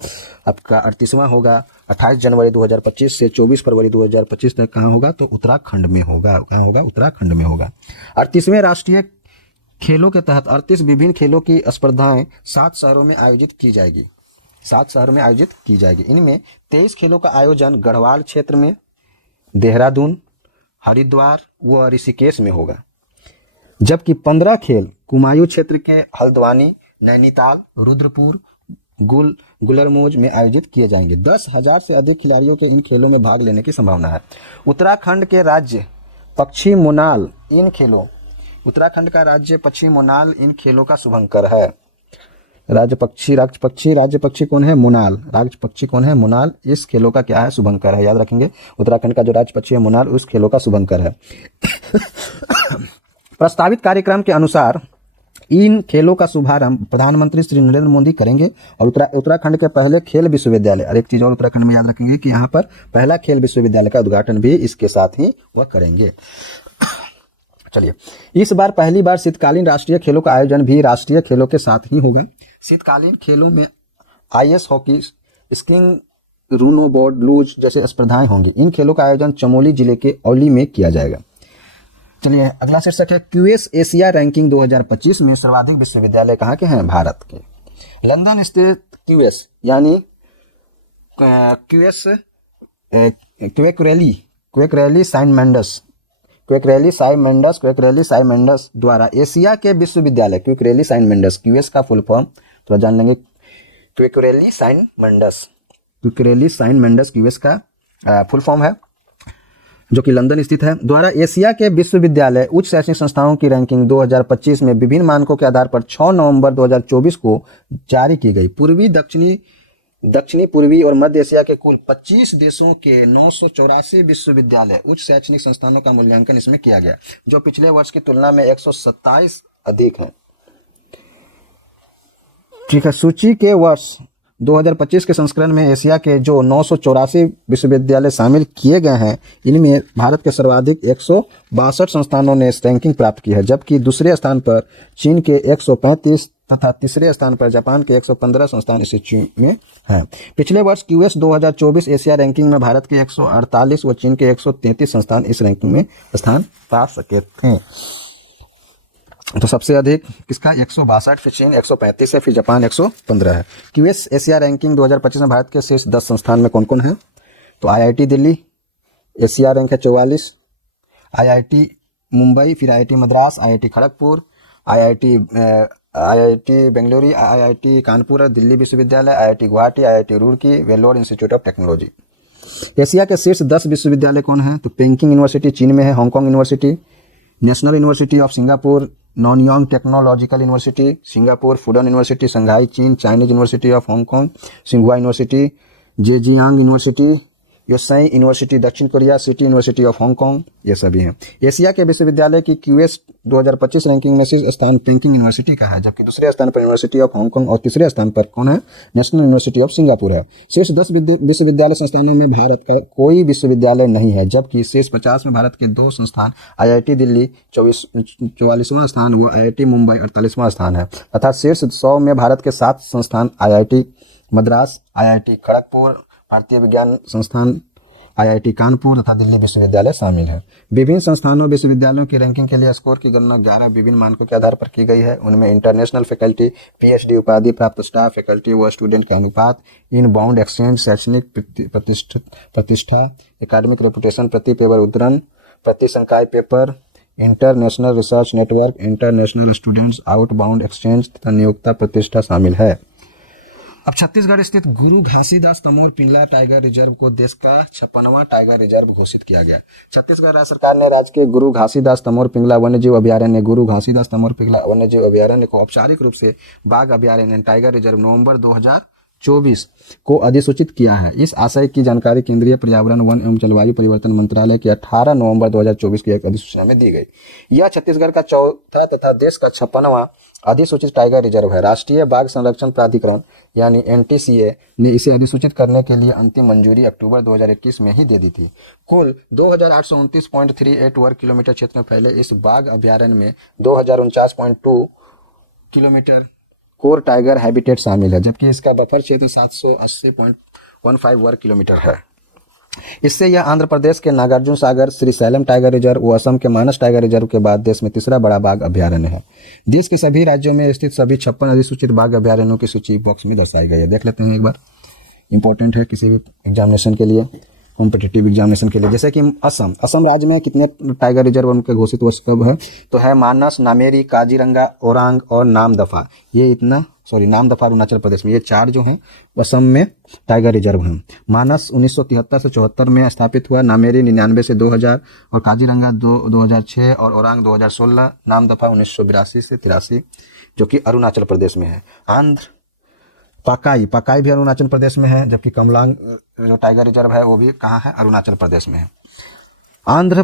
आपका 38वां होगा 28 जनवरी 2025 से 24 फरवरी 2025 तक कहाँ होगा? तो उत्तराखंड में होगा। कहाँ होगा? उत्तराखंड में होगा। 38वें राष्ट्रीय खेलों के तहत 38 विभिन्न खेलों की स्पर्धाएं 7 शहरों में आयोजित की जाएगी। 7 शहरों में आयोजित की जाएगी। इनमें 23 खेलों का आयोजन गढ़वाल क्षेत्र में, देहरादून, हरिद्वार व ऋषिकेश में होगा, जबकि 15 खेल कुमायूं क्षेत्र के हल्द्वानी, नैनीताल, रुद्रपुर, गुलरमोज में आयोजित किए जाएंगे। 10,000 से अधिक खिलाड़ियों के इन खेलों में भाग लेने की संभावना है। उत्तराखंड का राज्य पक्षी मोनाल इन खेलों का शुभंकर है। राज्य पक्षी कौन है? मोनाल। राज्य पक्षी कौन है? मोनाल। इस खेलों का क्या है? शुभंकर है। याद रखेंगे, उत्तराखंड का जो राज्य पक्षी है मोनाल, उस खेलों का शुभंकर है। प्रस्तावित कार्यक्रम के अनुसार इन खेलों का शुभारंभ प्रधानमंत्री श्री नरेंद्र मोदी करेंगे और उत्तराखंड के पहले खेल विश्वविद्यालय, और एक चीज और उत्तराखंड में याद रखेंगे कि यहाँ पर पहला खेल विश्वविद्यालय का उद्घाटन भी इसके साथ ही वह करेंगे। चलिए, इस बार पहली बार शीतकालीन राष्ट्रीय खेलों का आयोजन भी राष्ट्रीय खेलों के साथ ही होगा। शीतकालीन खेलों में ice hockey, skiing, snow board, luge जैसे स्पर्धाएं होंगी। इन खेलों का आयोजन चमोली जिले के औली में किया जाएगा। चलिए, अगला शीर्षक है क्यूएस एशिया रैंकिंग 2025 में सर्वाधिक विश्वविद्यालय कहाँ के हैं? भारत के। लंदन स्थित क्यूएस यानी क्वेकरेली साइमंडस द्वारा एशिया के विश्वविद्यालय क्वेकरेली साइमंडस, क्यूएस का फुल फॉर्म तो जान लेंगे। क्वेकरेली साइमंडस क्यूएस का फुल फॉर्म है, जो कि लंदन स्थित है, द्वारा एशिया के विश्वविद्यालय उच्च शैक्षणिक संस्थाओं की रैंकिंग 2025 में विभिन्न मानकों के आधार पर 6 नवंबर 2024 को जारी की गई। दक्षिणी पूर्वी और मध्य एशिया के कुल 25 देशों के 984 विश्वविद्यालय उच्च शैक्षणिक संस्थानों का मूल्यांकन इसमें किया गया, जो पिछले वर्ष की तुलना में 127 अधिक हैं। ठीक है, सूची के वर्ष 2025 के संस्करण में एशिया के जो 984 विश्वविद्यालय शामिल किए गए हैं, इनमें भारत के सर्वाधिक 162 संस्थानों ने रैंकिंग प्राप्त की है, जबकि दूसरे स्थान पर चीन के 135 तथा तीसरे स्थान पर जापान के 115 संस्थान इस सूची में हैं। पिछले वर्ष क्यूएस 2024 एशिया रैंकिंग में भारत के 148 व चीन के 133 संस्थान इस रैंकिंग में स्थान पा सके थे। तो सबसे अधिक किसका 162, फिर चीन 135 है, फिर जापान 115 है। क्यूएस एशिया रैंकिंग 2025 में भारत के शीर्ष 10 संस्थान में कौन कौन है? तो आईआईटी दिल्ली, एशिया रैंक है 44, आईआईटी मुंबई, फिर IIT Madras, IIT Kharagpur, IIT Bengaluru, IIT Kanpur, Delhi विश्वविद्यालय, IIT Guwahati, IIT Roorkee, Vellore institute of technology. Asia के शीर्ष 10 विश्वविद्यालय कौन है? तो पेकिंग यूनिवर्सिटी चीन में है, Hong Kong university, national university of Singapore, Nanyang technological university Singapore, Fudan university Shanghai चीन, चाइनीज यूनिवर्सिटी ऑफ हांगकांग, सिंघुआ university, Zhejiang university, Yonsei university दक्षिण Korea, city university of Hong Kong, ये सभी हैं। एशिया के विश्वविद्यालय की क्यूएस 2025 रैंकिंग में शीर्ष स्थान पेकिंग यूनिवर्सिटी का है, जबकि दूसरे स्थान पर यूनिवर्सिटी ऑफ हांगकांग और तीसरे स्थान पर कौन है? नेशनल यूनिवर्सिटी ऑफ सिंगापुर है। शीर्ष 10 विश्वविद्यालय संस्थानों में भारत का कोई विश्वविद्यालय नहीं है, जबकि शीर्ष 50 में भारत के 2 संस्थान आईआईटी दिल्ली 44वां स्थान व आईआईटी मुंबई 48वां स्थान है, तथा शीर्ष 100 में भारत के 7 संस्थान आईआईटी मद्रास, आईआईटी खड़गपुर, भारतीय विज्ञान संस्थान, आईआईटी कानपुर तथा दिल्ली विश्वविद्यालय शामिल है। विभिन्न संस्थानों विश्वविद्यालयों की रैंकिंग के लिए स्कोर की गणना 11 विभिन्न मानकों के आधार पर की गई है। उनमें इंटरनेशनल फैकल्टी, पीएचडी उपाधि प्राप्त स्टाफ, फैकल्टी व स्टूडेंट के अनुपात, इन बाउंड एक्सचेंज, शैक्षणिक प्रतिष्ठा, एकेडमिक रेपुटेशन, प्रति पेपर उद्धरण, प्रति संकाय paper, international research network, international students out bound exchange तथा नियोक्ता प्रतिष्ठा शामिल है। अब छत्तीसगढ़ स्थित गुरु घासीदास तमोर पिंगला टाइगर रिजर्व को देश का 56वां टाइगर रिजर्व घोषित किया गया। छत्तीसगढ़ राज्य सरकार ने राज्य के गुरु घासीदास तमोर पिंगला वन्यजीव अभयारण्य, गुरु घासीदास तमोर पिंगला वन्यजीव अभयारण्य को औपचारिक रूप से बाघ अभयारण्य टाइगर रिजर्व नवंबर 2024 को अधिसूचित किया है। इस आशय की जानकारी केंद्रीय पर्यावरण, वन एवं जलवायु परिवर्तन मंत्रालय की 18 नवंबर 2024 की एक अधिसूचना में दी गई। यह छत्तीसगढ़ का चौथा तथा देश का 56वां अधिसूचित टाइगर रिजर्व है। राष्ट्रीय बाघ संरक्षण प्राधिकरण यानी एनटीसीए ने इसे अधिसूचित करने के लिए अंतिम मंजूरी अक्टूबर 2021 में ही दे दी थी। कुल 2829.38 वर्ग किलोमीटर क्षेत्र में फैले इस बाघ अभयारण्य में 2049.2 किलोमीटर कोर टाइगर हैबिटेट शामिल है, जबकि इसका बफर क्षेत्र 780.15 वर्ग किलोमीटर है। इससे यह आंध्र प्रदेश के नागार्जुन सागर श्रीशैलम टाइगर रिजर्व व असम के मानस टाइगर रिजर्व के बाद देश में तीसरा बड़ा बाघ अभयारण्य है। देश के सभी राज्यों में स्थित सभी 56 अधिसूचित बाघ अभयारण्यों की सूची बॉक्स में दर्शाई गई है। देख लेते हैं एक बार, इंपॉर्टेंट है किसी भी एग्जामिनेशन के लिए, कॉम्पिटिटिव एग्जामिनेशन के लिए। जैसे कि असम राज्य में कितने टाइगर रिजर्व उनके घोषित वर्ष कब है? तो है मानस, नामेरी, काजीरंगा, ओरांग और नामदफा। ये नामदफा अरुणाचल प्रदेश में, ये 4 जो हैं असम में टाइगर रिजर्व हैं। मानस 1973 से 74 में स्थापित हुआ, नामेरी 99 से 2000 और काजीरंगा 2006 और ओरांग 2016, नामदफा 1982 से 83 जो कि अरुणाचल प्रदेश में है। आंध्र पाकाई भी अरुणाचल प्रदेश में है, जबकि कमलांग जो टाइगर रिजर्व है वो भी कहाँ है? अरुणाचल प्रदेश में है। आंध्र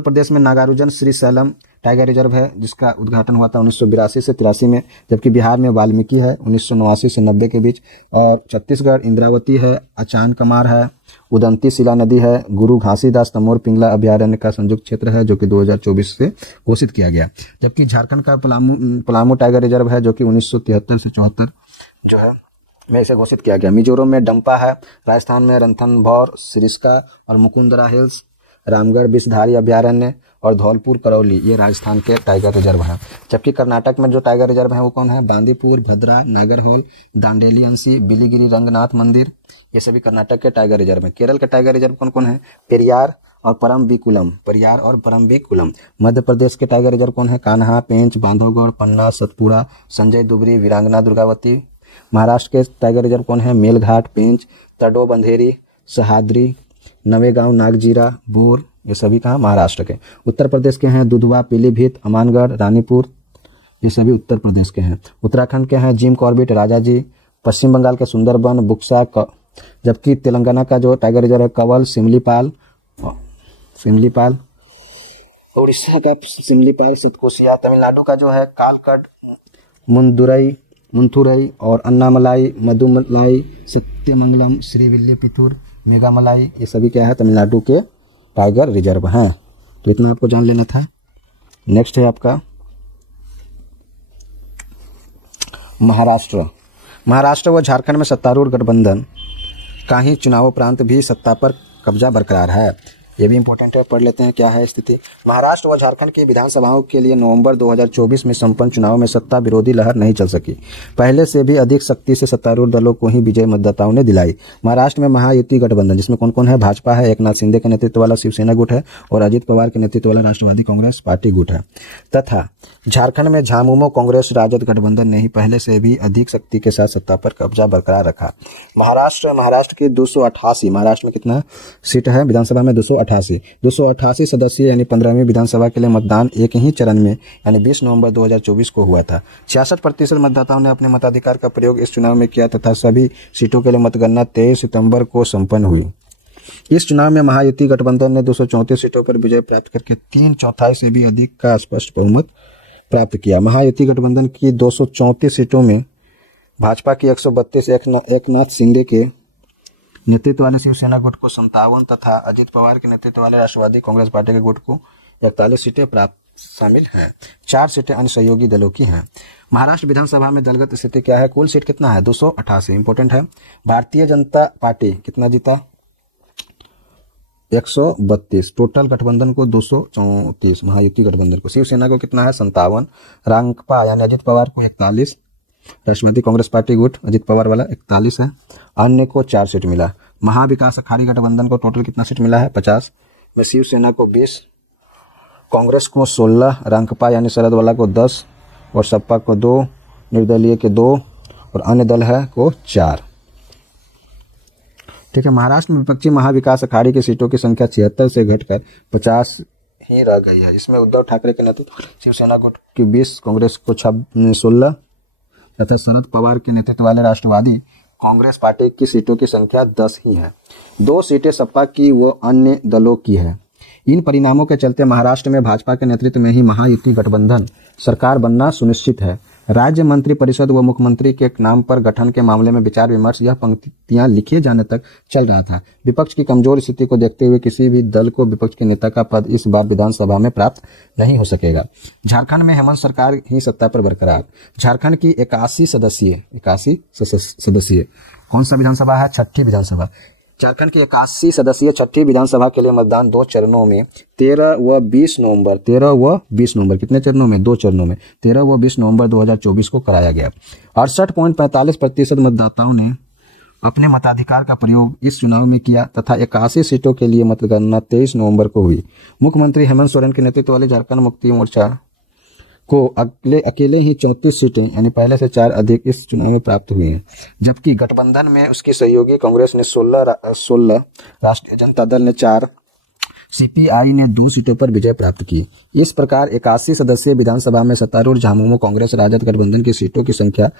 प्रदेश में नागार्जुन श्रीशैलम टाइगर रिजर्व है, जिसका उद्घाटन हुआ था 1982 से 83 में, जबकि बिहार में वाल्मीकि है 1989 से 90 के बीच, और छत्तीसगढ़ इंद्रावती है, अचान कमार है, उदंती शिला नदी है, गुरु घासीदास तमोर पिंगला अभयारण्य का संयुक्त क्षेत्र है जो कि 2024 से घोषित किया गया। जबकि झारखंड का पलामू टाइगर रिजर्व है जो कि 1973 से 74 जो है में इसे घोषित किया गया। मिजोरम में डंपा है, राजस्थान में रणथंभौर, सिरिस्का और मुकुंदरा हिल्स, रामगढ़ विषधारी अभयारण्य और धौलपुर करौली ये राजस्थान के टाइगर रिजर्व हैं। जबकि कर्नाटक में जो टाइगर रिजर्व हैं वो कौन है? बांदीपुर, भद्रा, नागरहोल, दांडेली अंशी, बिलीगिरी रंगनाथ मंदिर, ये सभी कर्नाटक के टाइगर रिजर्व हैं। केरल के टाइगर रिजर्व कौन कौन है? पेरियार और परम्बिकुलम। मध्य प्रदेश के टाइगर रिजर्व कौन है? कान्हा, पेंच, बांधवगढ़, पन्ना, सतपुड़ा, संजय दुबरी, वीरांगना दुर्गावती। महाराष्ट्र के टाइगर रिजर्व कौन है? मेलघाट, पेंच, तडो बंधेरी, सहाद्री, नवेगांव, नागजीरा, बोर, ये सभी कहाँ? महाराष्ट्र के। उत्तर प्रदेश के हैं दुधवा, पीलीभीत, अमानगढ़, रानीपुर, ये सभी उत्तर प्रदेश के हैं। उत्तराखंड के हैं जिम कॉर्बेट, राजाजी। पश्चिम बंगाल के सुंदरबन, बुक्सा, जबकि तेलंगाना का जो टाइगर रिजर्व है कवल, सिमलीपाल। उड़ीसा का सिमलीपाल, सतकोसिया। तमिलनाडु का जो है कालकट, मुंथुरई और अन्नामलाई, मधुमलाई, सत्यमंगलम, श्रीविल्लीपुतूर, मेघामलाई, ये सभी क्या है? तमिलनाडु के टाइगर रिजर्व हैं। तो इतना आपको जान लेना था। नेक्स्ट है आपका महाराष्ट्र व झारखंड में सत्तारूढ़ गठबंधन का ही चुनाव उपरांत भी सत्ता पर कब्जा बरकरार है। ये भी इंपॉर्टेंट है, पढ़ लेते हैं क्या है स्थिति। महाराष्ट्र व झारखंड की विधानसभाओं के लिए नवंबर 2024 में संपन्न चुनाव में सत्ता विरोधी लहर नहीं चल सकी। पहले से भी अधिक सख्ती से सत्तारूढ़ दलों को ही विजय मतदाताओं ने दिलाई। महाराष्ट्र में महायुति गठबंधन, जिसमें कौन कौन है? भाजपा है, एकनाथ शिंदे के नेतृत्व वाला शिवसेना गुट है और अजित पवार के नेतृत्व वाला राष्ट्रवादी कांग्रेस पार्टी गुट है। तथा झारखंड में झामुमो कांग्रेस राजद गठबंधन ने ही पहले से भी अधिक शक्ति के साथ सत्ता पर कब्जा बरकरार रखा। महाराष्ट्र की 288, महाराष्ट्र में कितना सीट है विधानसभा में? 288 सदस्यीय यानी 15वीं विधानसभा के लिए मतदान एक ही चरण में यानी 20 नवंबर 2024 को हुआ था। 66% मतदाताओं ने अपने मताधिकार का प्रयोग इस चुनाव में किया तथा सभी सीटों के लिए मतगणना 23 सितंबर को संपन्न हुई। इस चुनाव में महायुति गठबंधन ने 234 सीटों पर विजय प्राप्त करके 3/4 से भी अधिक का स्पष्ट बहुमत प्राप्त किया। महायुति गठबंधन की 234 सीटों में भाजपा की 132, एकनाथ शिंदे के नेतृत्व वाले शिवसेना गुट को 57 तथा अजित पवार के नेतृत्व वाले राष्ट्रवादी कांग्रेस पार्टी के गुट को 41 सीटें प्राप्त शामिल हैं। 4 सीटें अन्य सहयोगी दलों की हैं। महाराष्ट्र विधानसभा में दलगत स्थिति क्या है? कुल सीट कितना है? 288, इंपॉर्टेंट है। भारतीय जनता पार्टी कितना जीता? 132, टोटल गठबंधन को 234, महायुति गठबंधन को। शिवसेना को कितना है? 57, रांगपा यानी अजित पवार को 41, राष्ट्रवादी कांग्रेस पार्टी गुट अजित पवार वाला 41 है, अन्य को 4 सीट मिला। महाविकास अघाड़ी गठबंधन को टोटल कितना सीट मिला है? 50, में शिवसेना को 20, कांग्रेस को 16, रांगपा यानी शरद वाला को 10 और सपा को 2, निर्दलीय के 2 और अन्य दल है को 4। ठीक है। महाराष्ट्र में विपक्षी महाविकास अघाड़ी की सीटों की संख्या 76 से घटकर 50 ही रह गई है। इसमें उद्धव ठाकरे के नेतृत्व शिवसेना गुट की 20, कांग्रेस को 16 तथा शरद पवार के नेतृत्व वाले राष्ट्रवादी कांग्रेस पार्टी की सीटों की संख्या 10 ही है। 2 सीटें सपा की व अन्य दलों की है। इन परिणामों के चलते महाराष्ट्र में भाजपा के नेतृत्व में ही महायुति गठबंधन सरकार बनना सुनिश्चित है। राज्य मंत्री परिषद व मुख्यमंत्री के नाम पर गठन के मामले में विचार विमर्श यह पंक्तियां लिखे जाने तक चल रहा था। विपक्ष की कमजोर स्थिति को देखते हुए किसी भी दल को विपक्ष के नेता का पद इस बार विधानसभा में प्राप्त नहीं हो सकेगा। झारखंड में हेमंत सरकार ही सत्ता पर बरकरार। झारखंड की 81 सदस्यीय कौन सा विधानसभा है? 6ठी विधानसभा। झारखंड की 81 सदस्यीय 6ठी विधानसभा के लिए मतदान 2 चरणों में 13 व 20 नवंबर कितने चरणों में? 2 चरणों में 13 व 20 नवंबर 2024 को कराया गया। 68.45% मतदाताओं ने अपने मताधिकार का प्रयोग इस चुनाव में किया तथा 81 सीटों के लिए मतगणना 23 नवंबर को हुई। मुख्यमंत्री हेमंत सोरेन के नेतृत्व वाले झारखंड मुक्ति मोर्चा को अकेले ही 34 सीटें यानी पहले से 4 अधिक इस चुनाव में प्राप्त हुई हैं, जबकि गठबंधन में उसकी सहयोगी कांग्रेस ने 16, राष्ट्रीय जनता दल ने 4, सीपीआई ने 2 सीटों पर विजय प्राप्त की। इस प्रकार 81 सदस्यीय विधानसभा में सत्तारूढ़ झामुमो कांग्रेस राजद गठबंधन की सीटों की संख्या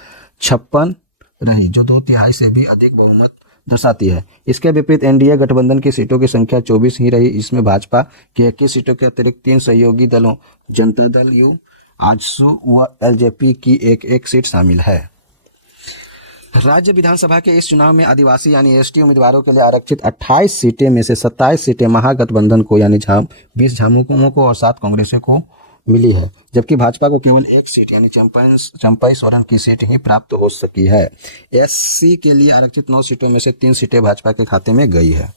56 रही, जो 2/3 से भी अधिक बहुमत दर्शाती है। इसके विपरीत एनडीए गठबंधन की सीटों की संख्या 24 ही रही। इसमें भाजपा के 21 सीटों के अतिरिक्त 3 सहयोगी दलों जनता दल यू, आजसू व एलजेपी की एक सीट शामिल है। राज्य विधानसभा के इस चुनाव में आदिवासी यानी एसटी उम्मीदवारों के लिए आरक्षित 28 सीटें में से 27 सीटें महागठबंधन को यानी 20 झामुमो को और 7 कांग्रेसियों को मिली है, जबकि भाजपा को केवल 1 सीट यानी चंपाई सोरेन की सीट ही प्राप्त हो सकी है। एससी के लिए आरक्षित 9 सीटों में से 3 सीटें भाजपा के खाते में गई है।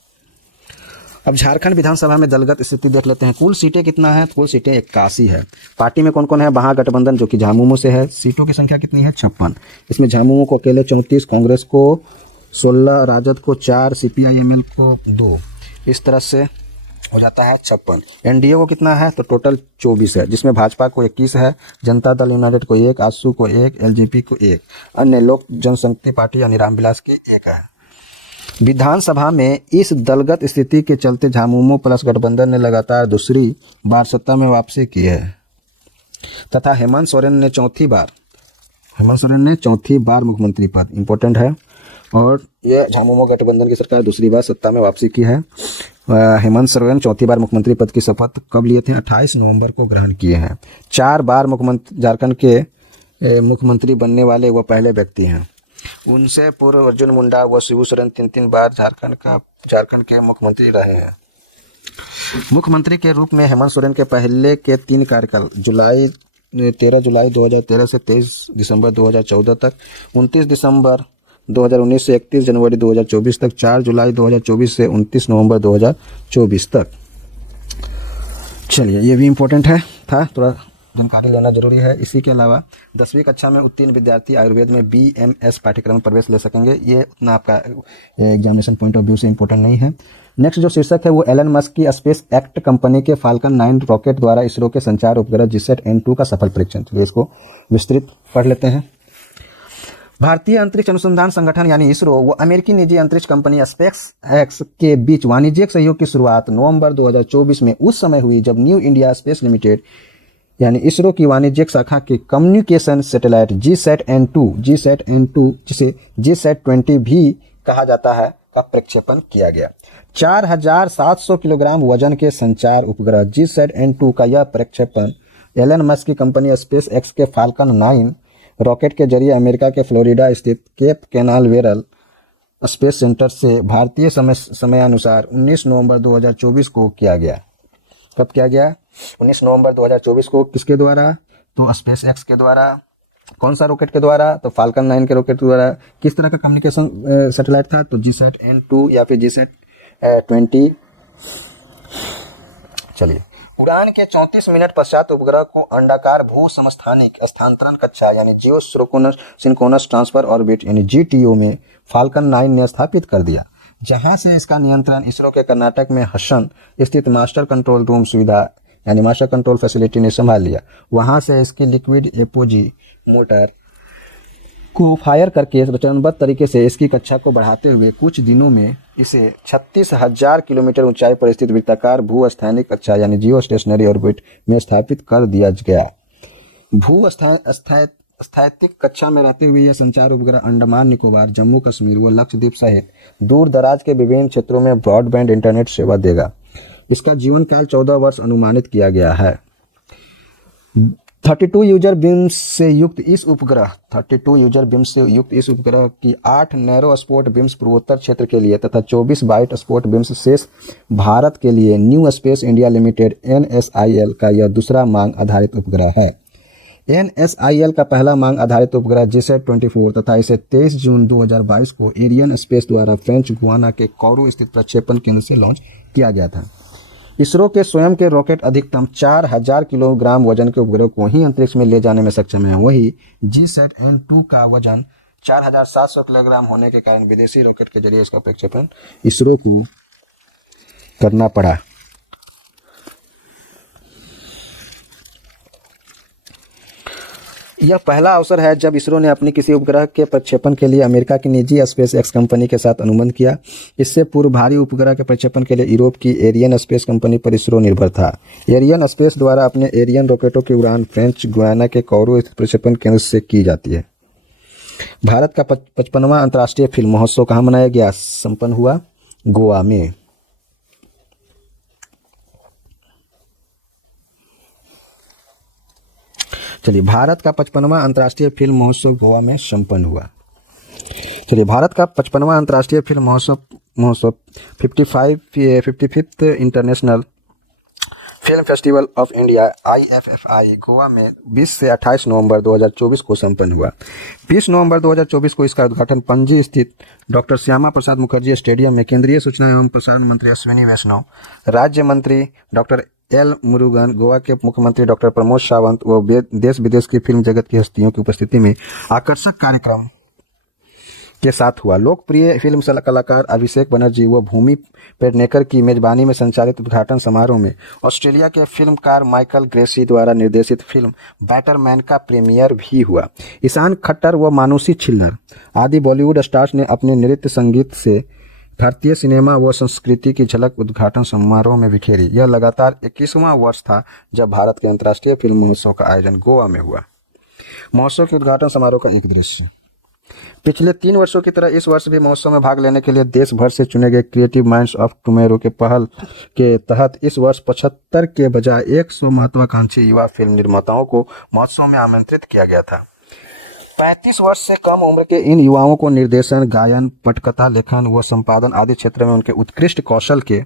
अब झारखंड विधानसभा में दलगत स्थिति देख लेते हैं। कुल सीटें कितना है? कुल सीटें 81 है। पार्टी में कौन कौन है? महागठबंधन जो कि झामुमो से है। सीटों की संख्या कितनी है? 56। इसमें झामुमो को अकेले 34, कांग्रेस को 16, राजद को 4, सीपीआईएमएल को 2, इस तरह से हो जाता है 56। एनडीए को कितना है? तो टोटल 24 है, जिसमें भाजपा को 21 है, जनता दल यूनाइटेड को 1, आजसू को 1, एलजेपी को 1, अन्य लोक जनशक्ति पार्टी यानी रामविलास की 1 है। विधानसभा में इस दलगत स्थिति के चलते झामुमो प्लस गठबंधन ने लगातार दूसरी बार सत्ता में वापसी की है तथा हेमंत सोरेन ने चौथी बार मुख्यमंत्री पद, इंपॉर्टेंट है, और यह झामुमो गठबंधन की सरकार दूसरी बार सत्ता में वापसी की है। हेमंत सोरेन चौथी बार मुख्यमंत्री पद की शपथ कब लिए थे? 28 नवंबर को ग्रहण किए हैं। 4 बार झारखंड के मुख्यमंत्री बनने वाले वह पहले व्यक्ति हैं। उनसे पूर्व अर्जुन मुंडा व शिबू सोरेन 3 बार झारखंड के मुख्यमंत्री रहे हैं। मुख्यमंत्री के रूप में हेमंत सोरेन के पहले के 3 कार्यकाल 13 जुलाई 2013 से 23 दिसंबर 2014 तक, 29 दिसंबर 2019 से 31 जनवरी 2024 तक, 4 जुलाई 2024 से 29 नवंबर 2024 तक। चलिए, ये भी इम्पोर्टेंट था, थोड़ा जानकारी लेना जरूरी है। इसी के अलावा 10वीं कक्षा में उत्तीर्ण विद्यार्थी आयुर्वेद में BMS पाठ्यक्रम में प्रवेश ले सकेंगे। ये उतना आपका एग्जामिनेशन पॉइंट ऑफ व्यू से इम्पोर्टेंट नहीं है। नेक्स्ट जो शीर्षक है वो एलन मस्क की स्पेस एक्ट कंपनी के फाल्कन 9 रॉकेट द्वारा इसरो के संचार उपग्रह जीसैट N2 का सफल परीक्षण। तो इसको विस्तृत पढ़ लेते हैं। भारतीय अंतरिक्ष अनुसंधान संगठन यानी इसरो व अमेरिकी निजी अंतरिक्ष कंपनी स्पेस एक्स के बीच वाणिज्यिक सहयोग की शुरुआत नवंबर 2024 में उस समय हुई जब न्यू इंडिया स्पेस लिमिटेड यानी इसरो की वाणिज्यिक शाखा के कम्युनिकेशन सैटेलाइट जीसैट N2 जिसे जीसैट 20 भी कहा जाता है का प्रक्षेपण किया गया। 4700 किलोग्राम वजन के संचार उपग्रह जीसैट N2 का यह प्रक्षेपण एलन मस्क की कंपनी स्पेस एक्स के फाल्कन 9 रॉकेट के जरिए अमेरिका के फ्लोरिडा स्थित केप कैनालवेरल स्पेस सेंटर से भारतीय समयानुसार 19 नवंबर 2024 को किया गया। कब किया गया? 19 नवंबर 2024 को। किसके द्वारा? तो स्पेस एक्स के द्वारा। कौन सा रॉकेट के द्वारा? तो फाल्कन 9 के रॉकेट के द्वारा। किस तरह का कम्युनिकेशन सैटेलाइट था? तो जीसैट N2 या फिर जीसैट 20। चलिए, उड़ान के 34 मिनट पश्चात उपग्रह को अंडाकार भू समस्थानिक स्थानांतरण कक्षा यानी जियो सिंक्रोनस ट्रांसफर ऑर्बिट यानी GTO में फाल्कन 9 ने स्थापित कर दिया, जहां से इसका नियंत्रण इसरो के कर्नाटक में हसन स्थित मास्टर कंट्रोल रूम सुविधा यानी मास्टर कंट्रोल फैसिलिटी ने संभाल लिया। वहां से इसकी लिक्विड एपोजी मोटर को फायर करके चरणबद्ध तरीके से इसकी कक्षा को बढ़ाते हुए कुछ दिनों में इसे 36,000 किलोमीटर ऊंचाई पर स्थित वृत्ताकार भू स्थानिक कक्षा यानी जियो स्टेशनरी ऑर्बिट में स्थापित कर दिया गया। भू स्थायिक कक्षा में रहते हुए यह संचार उपग्रह अंडमान निकोबार, जम्मू कश्मीर व लक्षद्वीप सहित दूर दराज के विभिन्न क्षेत्रों में ब्रॉडबैंड इंटरनेट सेवा देगा। इसका जीवन काल 14 वर्ष अनुमानित किया गया है। 32 यूजर बीम्स से युक्त इस उपग्रह की 8 नैरो स्पॉट बीम्स पूर्वोत्तर क्षेत्र के लिए तथा 24 वाइट स्पॉट बीम्स शेष भारत के लिए new space India limited NSIL का यह दूसरा मांग आधारित उपग्रह है। NSIL का पहला मांग आधारित उपग्रह जीसैट 24 तथा इसे 23 जून 2022 को एरियन स्पेस द्वारा फ्रेंच गुआना के कोरू स्थित प्रक्षेपण केंद्र से लॉन्च किया गया था। इसरो के स्वयं के रॉकेट अधिकतम 4000 किलोग्राम वजन के उपग्रह को ही अंतरिक्ष में ले जाने में सक्षम है। वही जीसैट N2 का वजन 4700 किलोग्राम होने के कारण विदेशी रॉकेट के जरिए इसका प्रक्षेपण इसरो को करना पड़ा। यह पहला अवसर है जब इसरो ने अपनी किसी उपग्रह के प्रक्षेपण के लिए अमेरिका की निजी स्पेस एक्स कंपनी के साथ अनुबंध किया। इससे पूर्व भारी उपग्रह के प्रक्षेपण के लिए यूरोप की एरियन स्पेस कंपनी पर इसरो निर्भर था। एरियन स्पेस द्वारा अपने एरियन रॉकेटों की उड़ान फ्रेंच गुयाना के कोरू स्थित प्रक्षेपण केंद्र से की जाती है। भारत का 55वां अंतर्राष्ट्रीय फिल्म महोत्सव कहाँ मनाया गया? संपन्न हुआ गोवा में। चलिए, भारत का 55वां अंतर्राष्ट्रीय फिल्म महोत्सव गोवा में संपन्न हुआ। चलिए, भारत का 55वां अंतर्राष्ट्रीय फिल्म महोत्सव 55th international film festival of India IFFI Goa में 20 से 28 नवंबर 2024 को संपन्न हुआ। 20 नवंबर 2024 को इसका उद्घाटन पणजी स्थित डॉक्टर श्यामा प्रसाद मुखर्जी स्टेडियम में केंद्रीय सूचना एवं प्रसारण मंत्री अश्विनी वैष्णव, राज्य मंत्री डॉक्टर L मुरुगन, गोवा के मुख्यमंत्री डॉक्टर प्रमोद सावंत व देश विदेश की फिल्म जगत की हस्तियों की उपस्थिति में आकर्षक कार्यक्रम के साथ हुआ। लोकप्रिय फिल्म कलाकार अभिषेक बनर्जी व भूमि पेडनेकर की मेजबानी में संचालित उद्घाटन समारोह में ऑस्ट्रेलिया के फिल्मकार माइकल ग्रेसी द्वारा निर्देशित फिल्म बैटरमैन का प्रीमियर भी हुआ। ईशान खट्टर व मानुषी छिल्लर आदि बॉलीवुड स्टार्स ने अपने नृत्य संगीत से भारतीय सिनेमा व संस्कृति की झलक उद्घाटन समारोह में बिखेरी। यह लगातार 21वां वर्ष था जब भारत के अंतर्राष्ट्रीय फिल्म महोत्सव का आयोजन गोवा में हुआ। महोत्सव के उद्घाटन समारोह का एक दृश्य। पिछले 3 वर्षों की तरह इस वर्ष भी महोत्सव में भाग लेने के लिए देश भर से चुने गए क्रिएटिव माइंड्स ऑफ टुमारो के पहल के तहत इस वर्ष 75 के बजाय 100 महत्वाकांक्षी युवा फिल्म निर्माताओं को महोत्सव में आमंत्रित किया गया था। 35 वर्ष से कम उम्र के इन युवाओं को निर्देशन, गायन, पटकथा लेखन व संपादन आदि क्षेत्र में उनके उत्कृष्ट कौशल के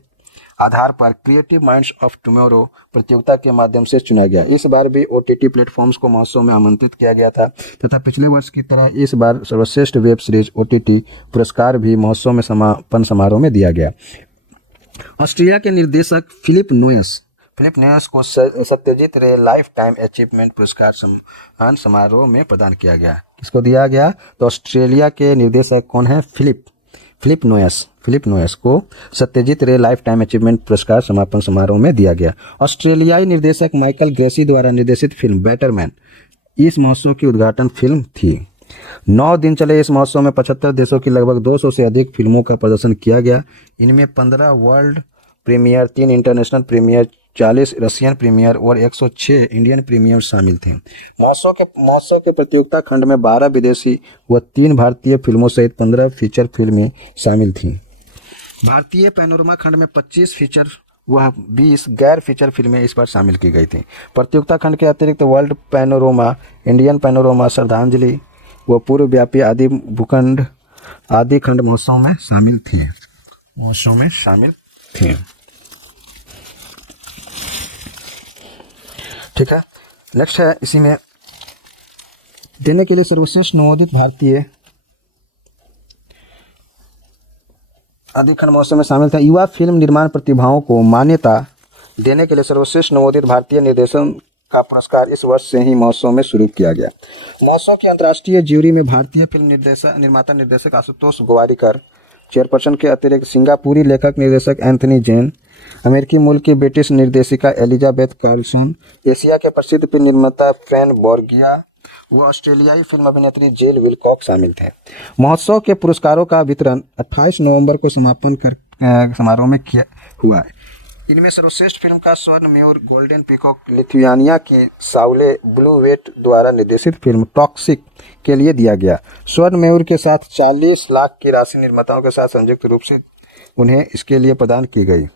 आधार पर क्रिएटिव माइंड्स ऑफ टुमारो प्रतियोगिता के माध्यम से चुना गया। इस बार भी OTT प्लेटफॉर्म्स को महोत्सव में आमंत्रित किया गया था तथा पिछले वर्ष की तरह इस बार सर्वश्रेष्ठ वेब सीरीज OTT पुरस्कार भी महोत्सव में समापन समारोह में दिया गया। ऑस्ट्रेलिया के निर्देशक फिलिप नोयस फिलिप नोयस को सत्यजीत रे लाइफ टाइम अचीवमेंट पुरस्कार सम्मान समारोह में प्रदान किया गया। किसको दिया गया? तो ऑस्ट्रेलिया के निर्देशक कौन है? फिलिप नोयस को सत्यजीत रे लाइफ टाइम अचीवमेंट पुरस्कार समापन समारोह में दिया गया। ऑस्ट्रेलियाई निर्देशक माइकल ग्रेसी द्वारा निर्देशित फिल्म बैटरमैन इस महोत्सव की उद्घाटन फिल्म थी। 9 दिन चले इस महोत्सव में 75 देशों की लगभग 200 से अधिक फिल्मों का प्रदर्शन किया गया। इनमें 15 world premiere, 3 international premiere, 40 Russian premiere और 106 इंडियन प्रीमियर शामिल थे। महोत्सव के प्रतियोगिता खंड में 12 विदेशी व 3 भारतीय फिल्मों सहित 15 फीचर फिल्में शामिल थीं। भारतीय पैनोरमा खंड में 25 फीचर व 20 गैर फीचर फिल्में इस बार शामिल की गई थीं। प्रतियोगिता खंड के अतिरिक्त वर्ल्ड पैनोरमा, इंडियन पैनोरमा, श्रद्धांजलि व पूर्व व्यापी आदि भूखंड आदि खंड महोत्सव में शामिल थे। ठीक है, नेक्स्ट है इसी में देने के लिए सर्वश्रेष्ठ नवोदित भारतीय आदि खंड महोत्सव में शामिल था। युवा फिल्म निर्माण प्रतिभाओं को मान्यता देने के लिए सर्वश्रेष्ठ नवोदित भारतीय निर्देशन का पुरस्कार इस वर्ष से ही महोत्सव में शुरू किया गया। महोत्सव की अंतर्राष्ट्रीय ज्यूरी में भारतीय फिल्म निर्माता निर्देशक आशुतोष गोवारिकर, चेयरपर्सन के अतिरिक्त सिंगापुरी लेखक निर्देशक एंथनी जेन, अमेरिकी मूल की ब्रिटिश निर्देशिका एलिजाबेथ कार्लसन, एशिया के प्रसिद्ध फिल्म निर्माता फ्रैन बोर्गिया व ऑस्ट्रेलियाई फिल्म अभिनेत्री जेल विलकॉक शामिल थे। महोत्सव के पुरस्कारों का वितरण 28 नवंबर को समापन समारोह में किया हुआ है। इनमें सर्वश्रेष्ठ फिल्म का स्वर्ण मयूर गोल्डन पीकॉक लिथुआनिया की साउले ब्लूवेट द्वारा निर्देशित फिल्म टॉक्सिक के लिए दिया गया। स्वर्ण मयूर के साथ 40 लाख की राशि निर्माताओं के साथ संयुक्त रूप से उन्हें इसके लिए प्रदान की गई।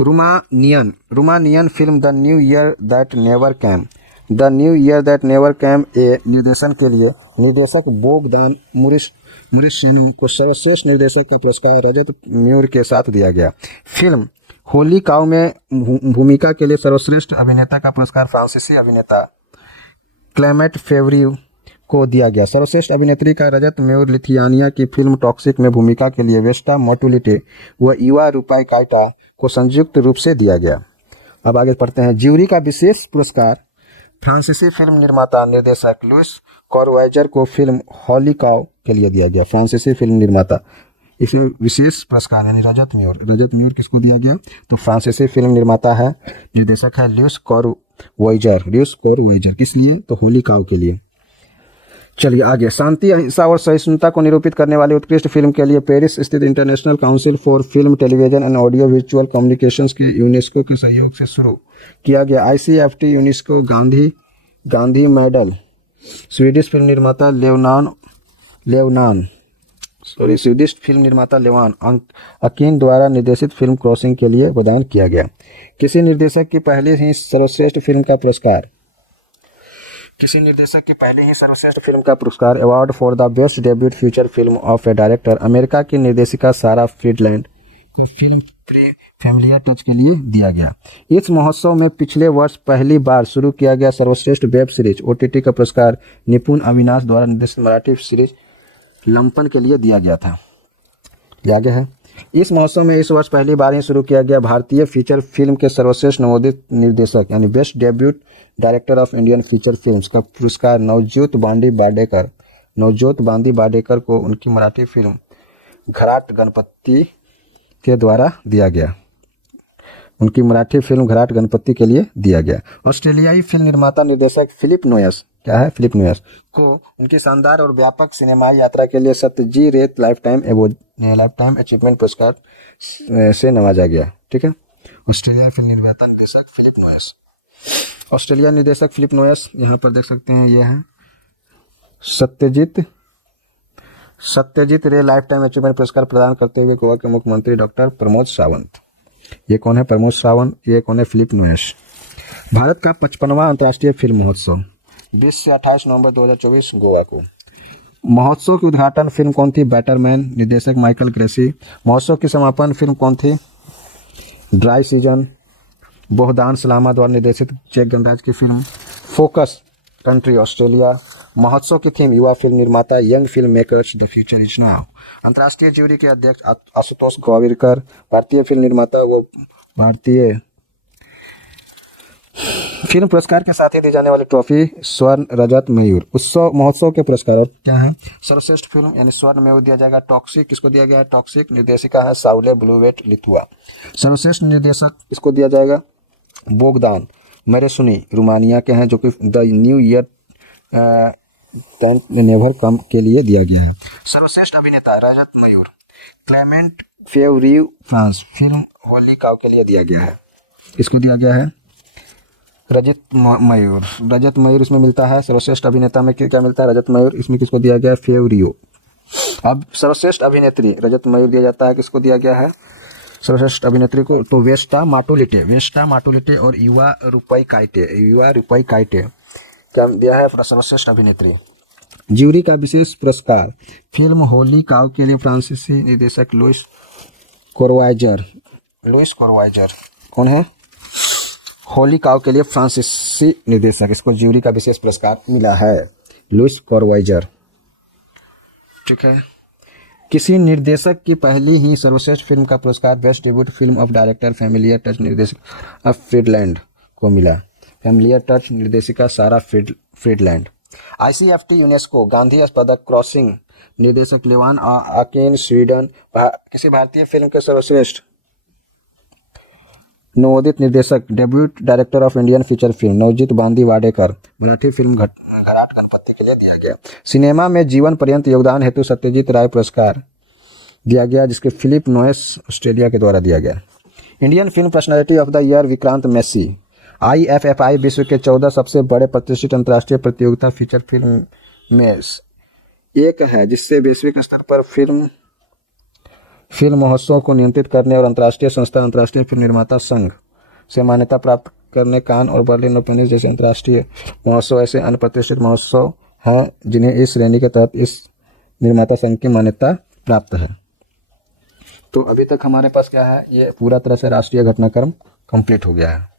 Romanian film the new year that never came ए निर्देशन के लिए निर्देशक बोगदान मुरिशेनु को सर्वश्रेष्ठ निर्देशक का पुरस्कार रजत मयूर के साथ दिया गया। फिल्म होली काउ में भूमिका के लिए सर्वश्रेष्ठ अभिनेता का पुरस्कार फ्रांसीसी अभिनेता क्लेमेंट फेवरियो को दिया गया। सर्वश्रेष्ठ अभिनेत्री का रजत मयूर लिथुआनिया की फिल्म टॉक्सिक में भूमिका के लिए वेस्टा मोटुलिटे व युवा रूपाई काइटा को संयुक्त रूप से दिया गया। अब आगे पढ़ते हैं। ज्यूरी का विशेष पुरस्कार फ्रांसीसी फिल्म निर्माता निर्देशक लुइस कॉरवाइजर को फिल्म होली काउ के लिए दिया गया। फ्रांसीसी फिल्म निर्माता, इसमें विशेष पुरस्कार यानी रजत मयूर किसको दिया गया? तो फ्रांसीसी फिल्म निर्माता है, निर्देशक है लुइस कॉरवाइजर। किस लिए? तो होली काउ के लिए। चलिए आगे। शांति, अहिंसा और सहिष्णुता को निरूपित करने वाली उत्कृष्ट फिल्म के लिए पेरिस स्थित international council for film, television and audio visual communications के यूनेस्को के सहयोग से शुरू किया गया ICFT UNESCO Gandhi medal Swedish film निर्माता लेवान अकीन द्वारा निर्देशित फिल्म क्रॉसिंग के लिए प्रदान किया गया। किसी निर्देशक की पहले ही सर्वश्रेष्ठ फिल्म का पुरस्कार award for the best debut feature film of A director America की निर्देशिका सारा फ्रीडलैंड को फिल्म फैमिलियर टच के लिए दिया गया। इस महोत्सव में पिछले वर्ष पहली बार शुरू किया गया सर्वश्रेष्ठ वेब सीरीज OTT का पुरस्कार निपुण अविनाश द्वारा निर्देशित मराठी सीरीज लंपन के लिए दिया गया था। आगे है। इस महोत्सव में इस वर्ष पहली बार ही शुरू किया गया भारतीय फीचर फिल्म के सर्वश्रेष्ठ नवोदित निर्देशक यानी best debut director of Indian feature films का पुरस्कार नवजोत बांदी बाडेकर को उनकी मराठी फिल्म घराट गणपति के द्वारा दिया गया। उनकी मराठी फिल्म घराट गणपति के लिए दिया गया। ऑस्ट्रेलियाई फिल्म निर्माता निर्देशक फिलिप नोयस को उनकी शानदार और व्यापक सिनेमाई यात्रा के लिए सत्यजी रे लाइफ टाइम अचीवमेंट पुरस्कार से नवाजा गया। ठीक है। ऑस्ट्रेलियाई फिल्म निर्माता निर्देशक फिलिप नोयस यहाँ पर देख सकते हैं। ये है सत्यजीत रे लाइफ टाइम अचीवमेंट पुरस्कार प्रदान करते हुए गोवा के मुख्यमंत्री डॉक्टर प्रमोद सावंत। ये कौन है? प्रमोद सावंत। ये कौन है? Philip Noyes. भारत का 55वां अंतर्राष्ट्रीय फिल्म महोत्सव 20 से 28 नवंबर 2024 गोवा को। महोत्सव की उद्घाटन फिल्म कौन थी? बैटरमैन, निर्देशक माइकल ग्रेसी। महोत्सव की समापन फिल्म कौन थी? ड्राई सीजन, बोहदान सलामा द्वारा निर्देशित चेक गणराज्य की फिल्म फोकस, कंट्री ऑस्ट्रेलिया। महोत्सव की थीम युवा फिल्म निर्माता, young film makers, the future is now. अंतर्राष्ट्रीय ज्यूरी के अध्यक्ष आशुतोष गोवारिकर। भारतीय फिल्म निर्माता वो भारतीय फिल्म पुरस्कार के साथ ही दी जाने वाली ट्रॉफी स्वर्ण, रजत, मयूर। उत्सव महोत्सव के पुरस्कार और क्या है? सर्वश्रेष्ठ फिल्म यानी स्वर्ण मयूर दिया जाएगा टॉक्सिक, किसको दिया गया है? टॉक्सिक। निर्देशिका है साउले ब्लूवेट लिथुआ। सर्वश्रेष्ठ निर्देशक किसको दिया जाएगा? बोगदान मैरेसुनी रोमानिया के हैं, जो कि the new year never come के लिए दिया गया है। सर्वश्रेष्ठ अभिनेता रजत मयूर क्लेमेंट फेवरिव फ्रांस, फिल्म होली काव के लिए दिया गया है। किसको दिया गया है? रजत मयूर। रजत मयूर इसमें मिलता है। सर्वश्रेष्ठ अभिनेता में क्या मिलता है? रजत मयूर। इसमें किसको दिया गया है? फेवरियो। अब सर्वश्रेष्ठ अभिनेत्री रजत मयूर दिया जाता है, किसको दिया गया है? सर्वश्रेष्ठ अभिनेत्री को तो वेस्टा माटुलिटे और युवा रुपई काइटे क्या दिया है? सर्वश्रेष्ठ अभिनेत्री। ज्यूरी का विशेष पुरस्कार फिल्म होली काव के लिए फ्रांसीसी निर्देशक लुइस कोरवाइजर कौन है? होली काव के लिए फ्रांसीसी निर्देशक, इसको ज्यूरी का विशेष पुरस्कार मिला है, लुइस कोरवाइजर। ठीक है। किसी निर्देशक की पहली ही सर्वश्रेष्ठ फिल्म का पुरस्कार best debut film of director familiar touch निर्देशक ऑफ फ्रीडलैंड को मिला। फैमिलियर टच निर्देशिका सारा फ्रीडलैंड। ICFT यूनेस्को गांधी पदक क्रॉसिंग निर्देशक लेवान आकेन स्वीडन। किसी भारतीय फिल्म के सर्वश्रेष्ठ नवोदित निर्देशक debut director of Indian feature film Navjeet बांदी वाडेकर मराठी फिल्म घराट गणपति के लिए दिया गया। सिनेमा में जीवन पर्यंत योगदान हेतु सत्यजीत राय पुरस्कार दिया गया, जिसके फिलिप नोएस ऑस्ट्रेलिया के द्वारा दिया गया। Indian film personality of the year Vikrant Massey. IFFI विश्व के 14 सबसे बड़े प्रतिष्ठित अंतर्राष्ट्रीय प्रतियोगिता फीचर फिल्म में एक है, जिससे वैश्विक स्तर पर फिल्म महोत्सव को नियंत्रित करने और अंतर्राष्ट्रीय संस्था अंतर्राष्ट्रीय फिल्म निर्माता संघ से मान्यता प्राप्त करने कान और बर्लिन और पेरिस जैसे अंतर्राष्ट्रीय महोत्सव ऐसे अन्य प्रतिष्ठित महोत्सव हैं जिन्हें इस श्रेणी के तहत इस निर्माता संघ की मान्यता प्राप्त है। तो अभी तक हमारे पास क्या है? ये पूरा तरह से राष्ट्रीय घटनाक्रम कंप्लीट हो गया है।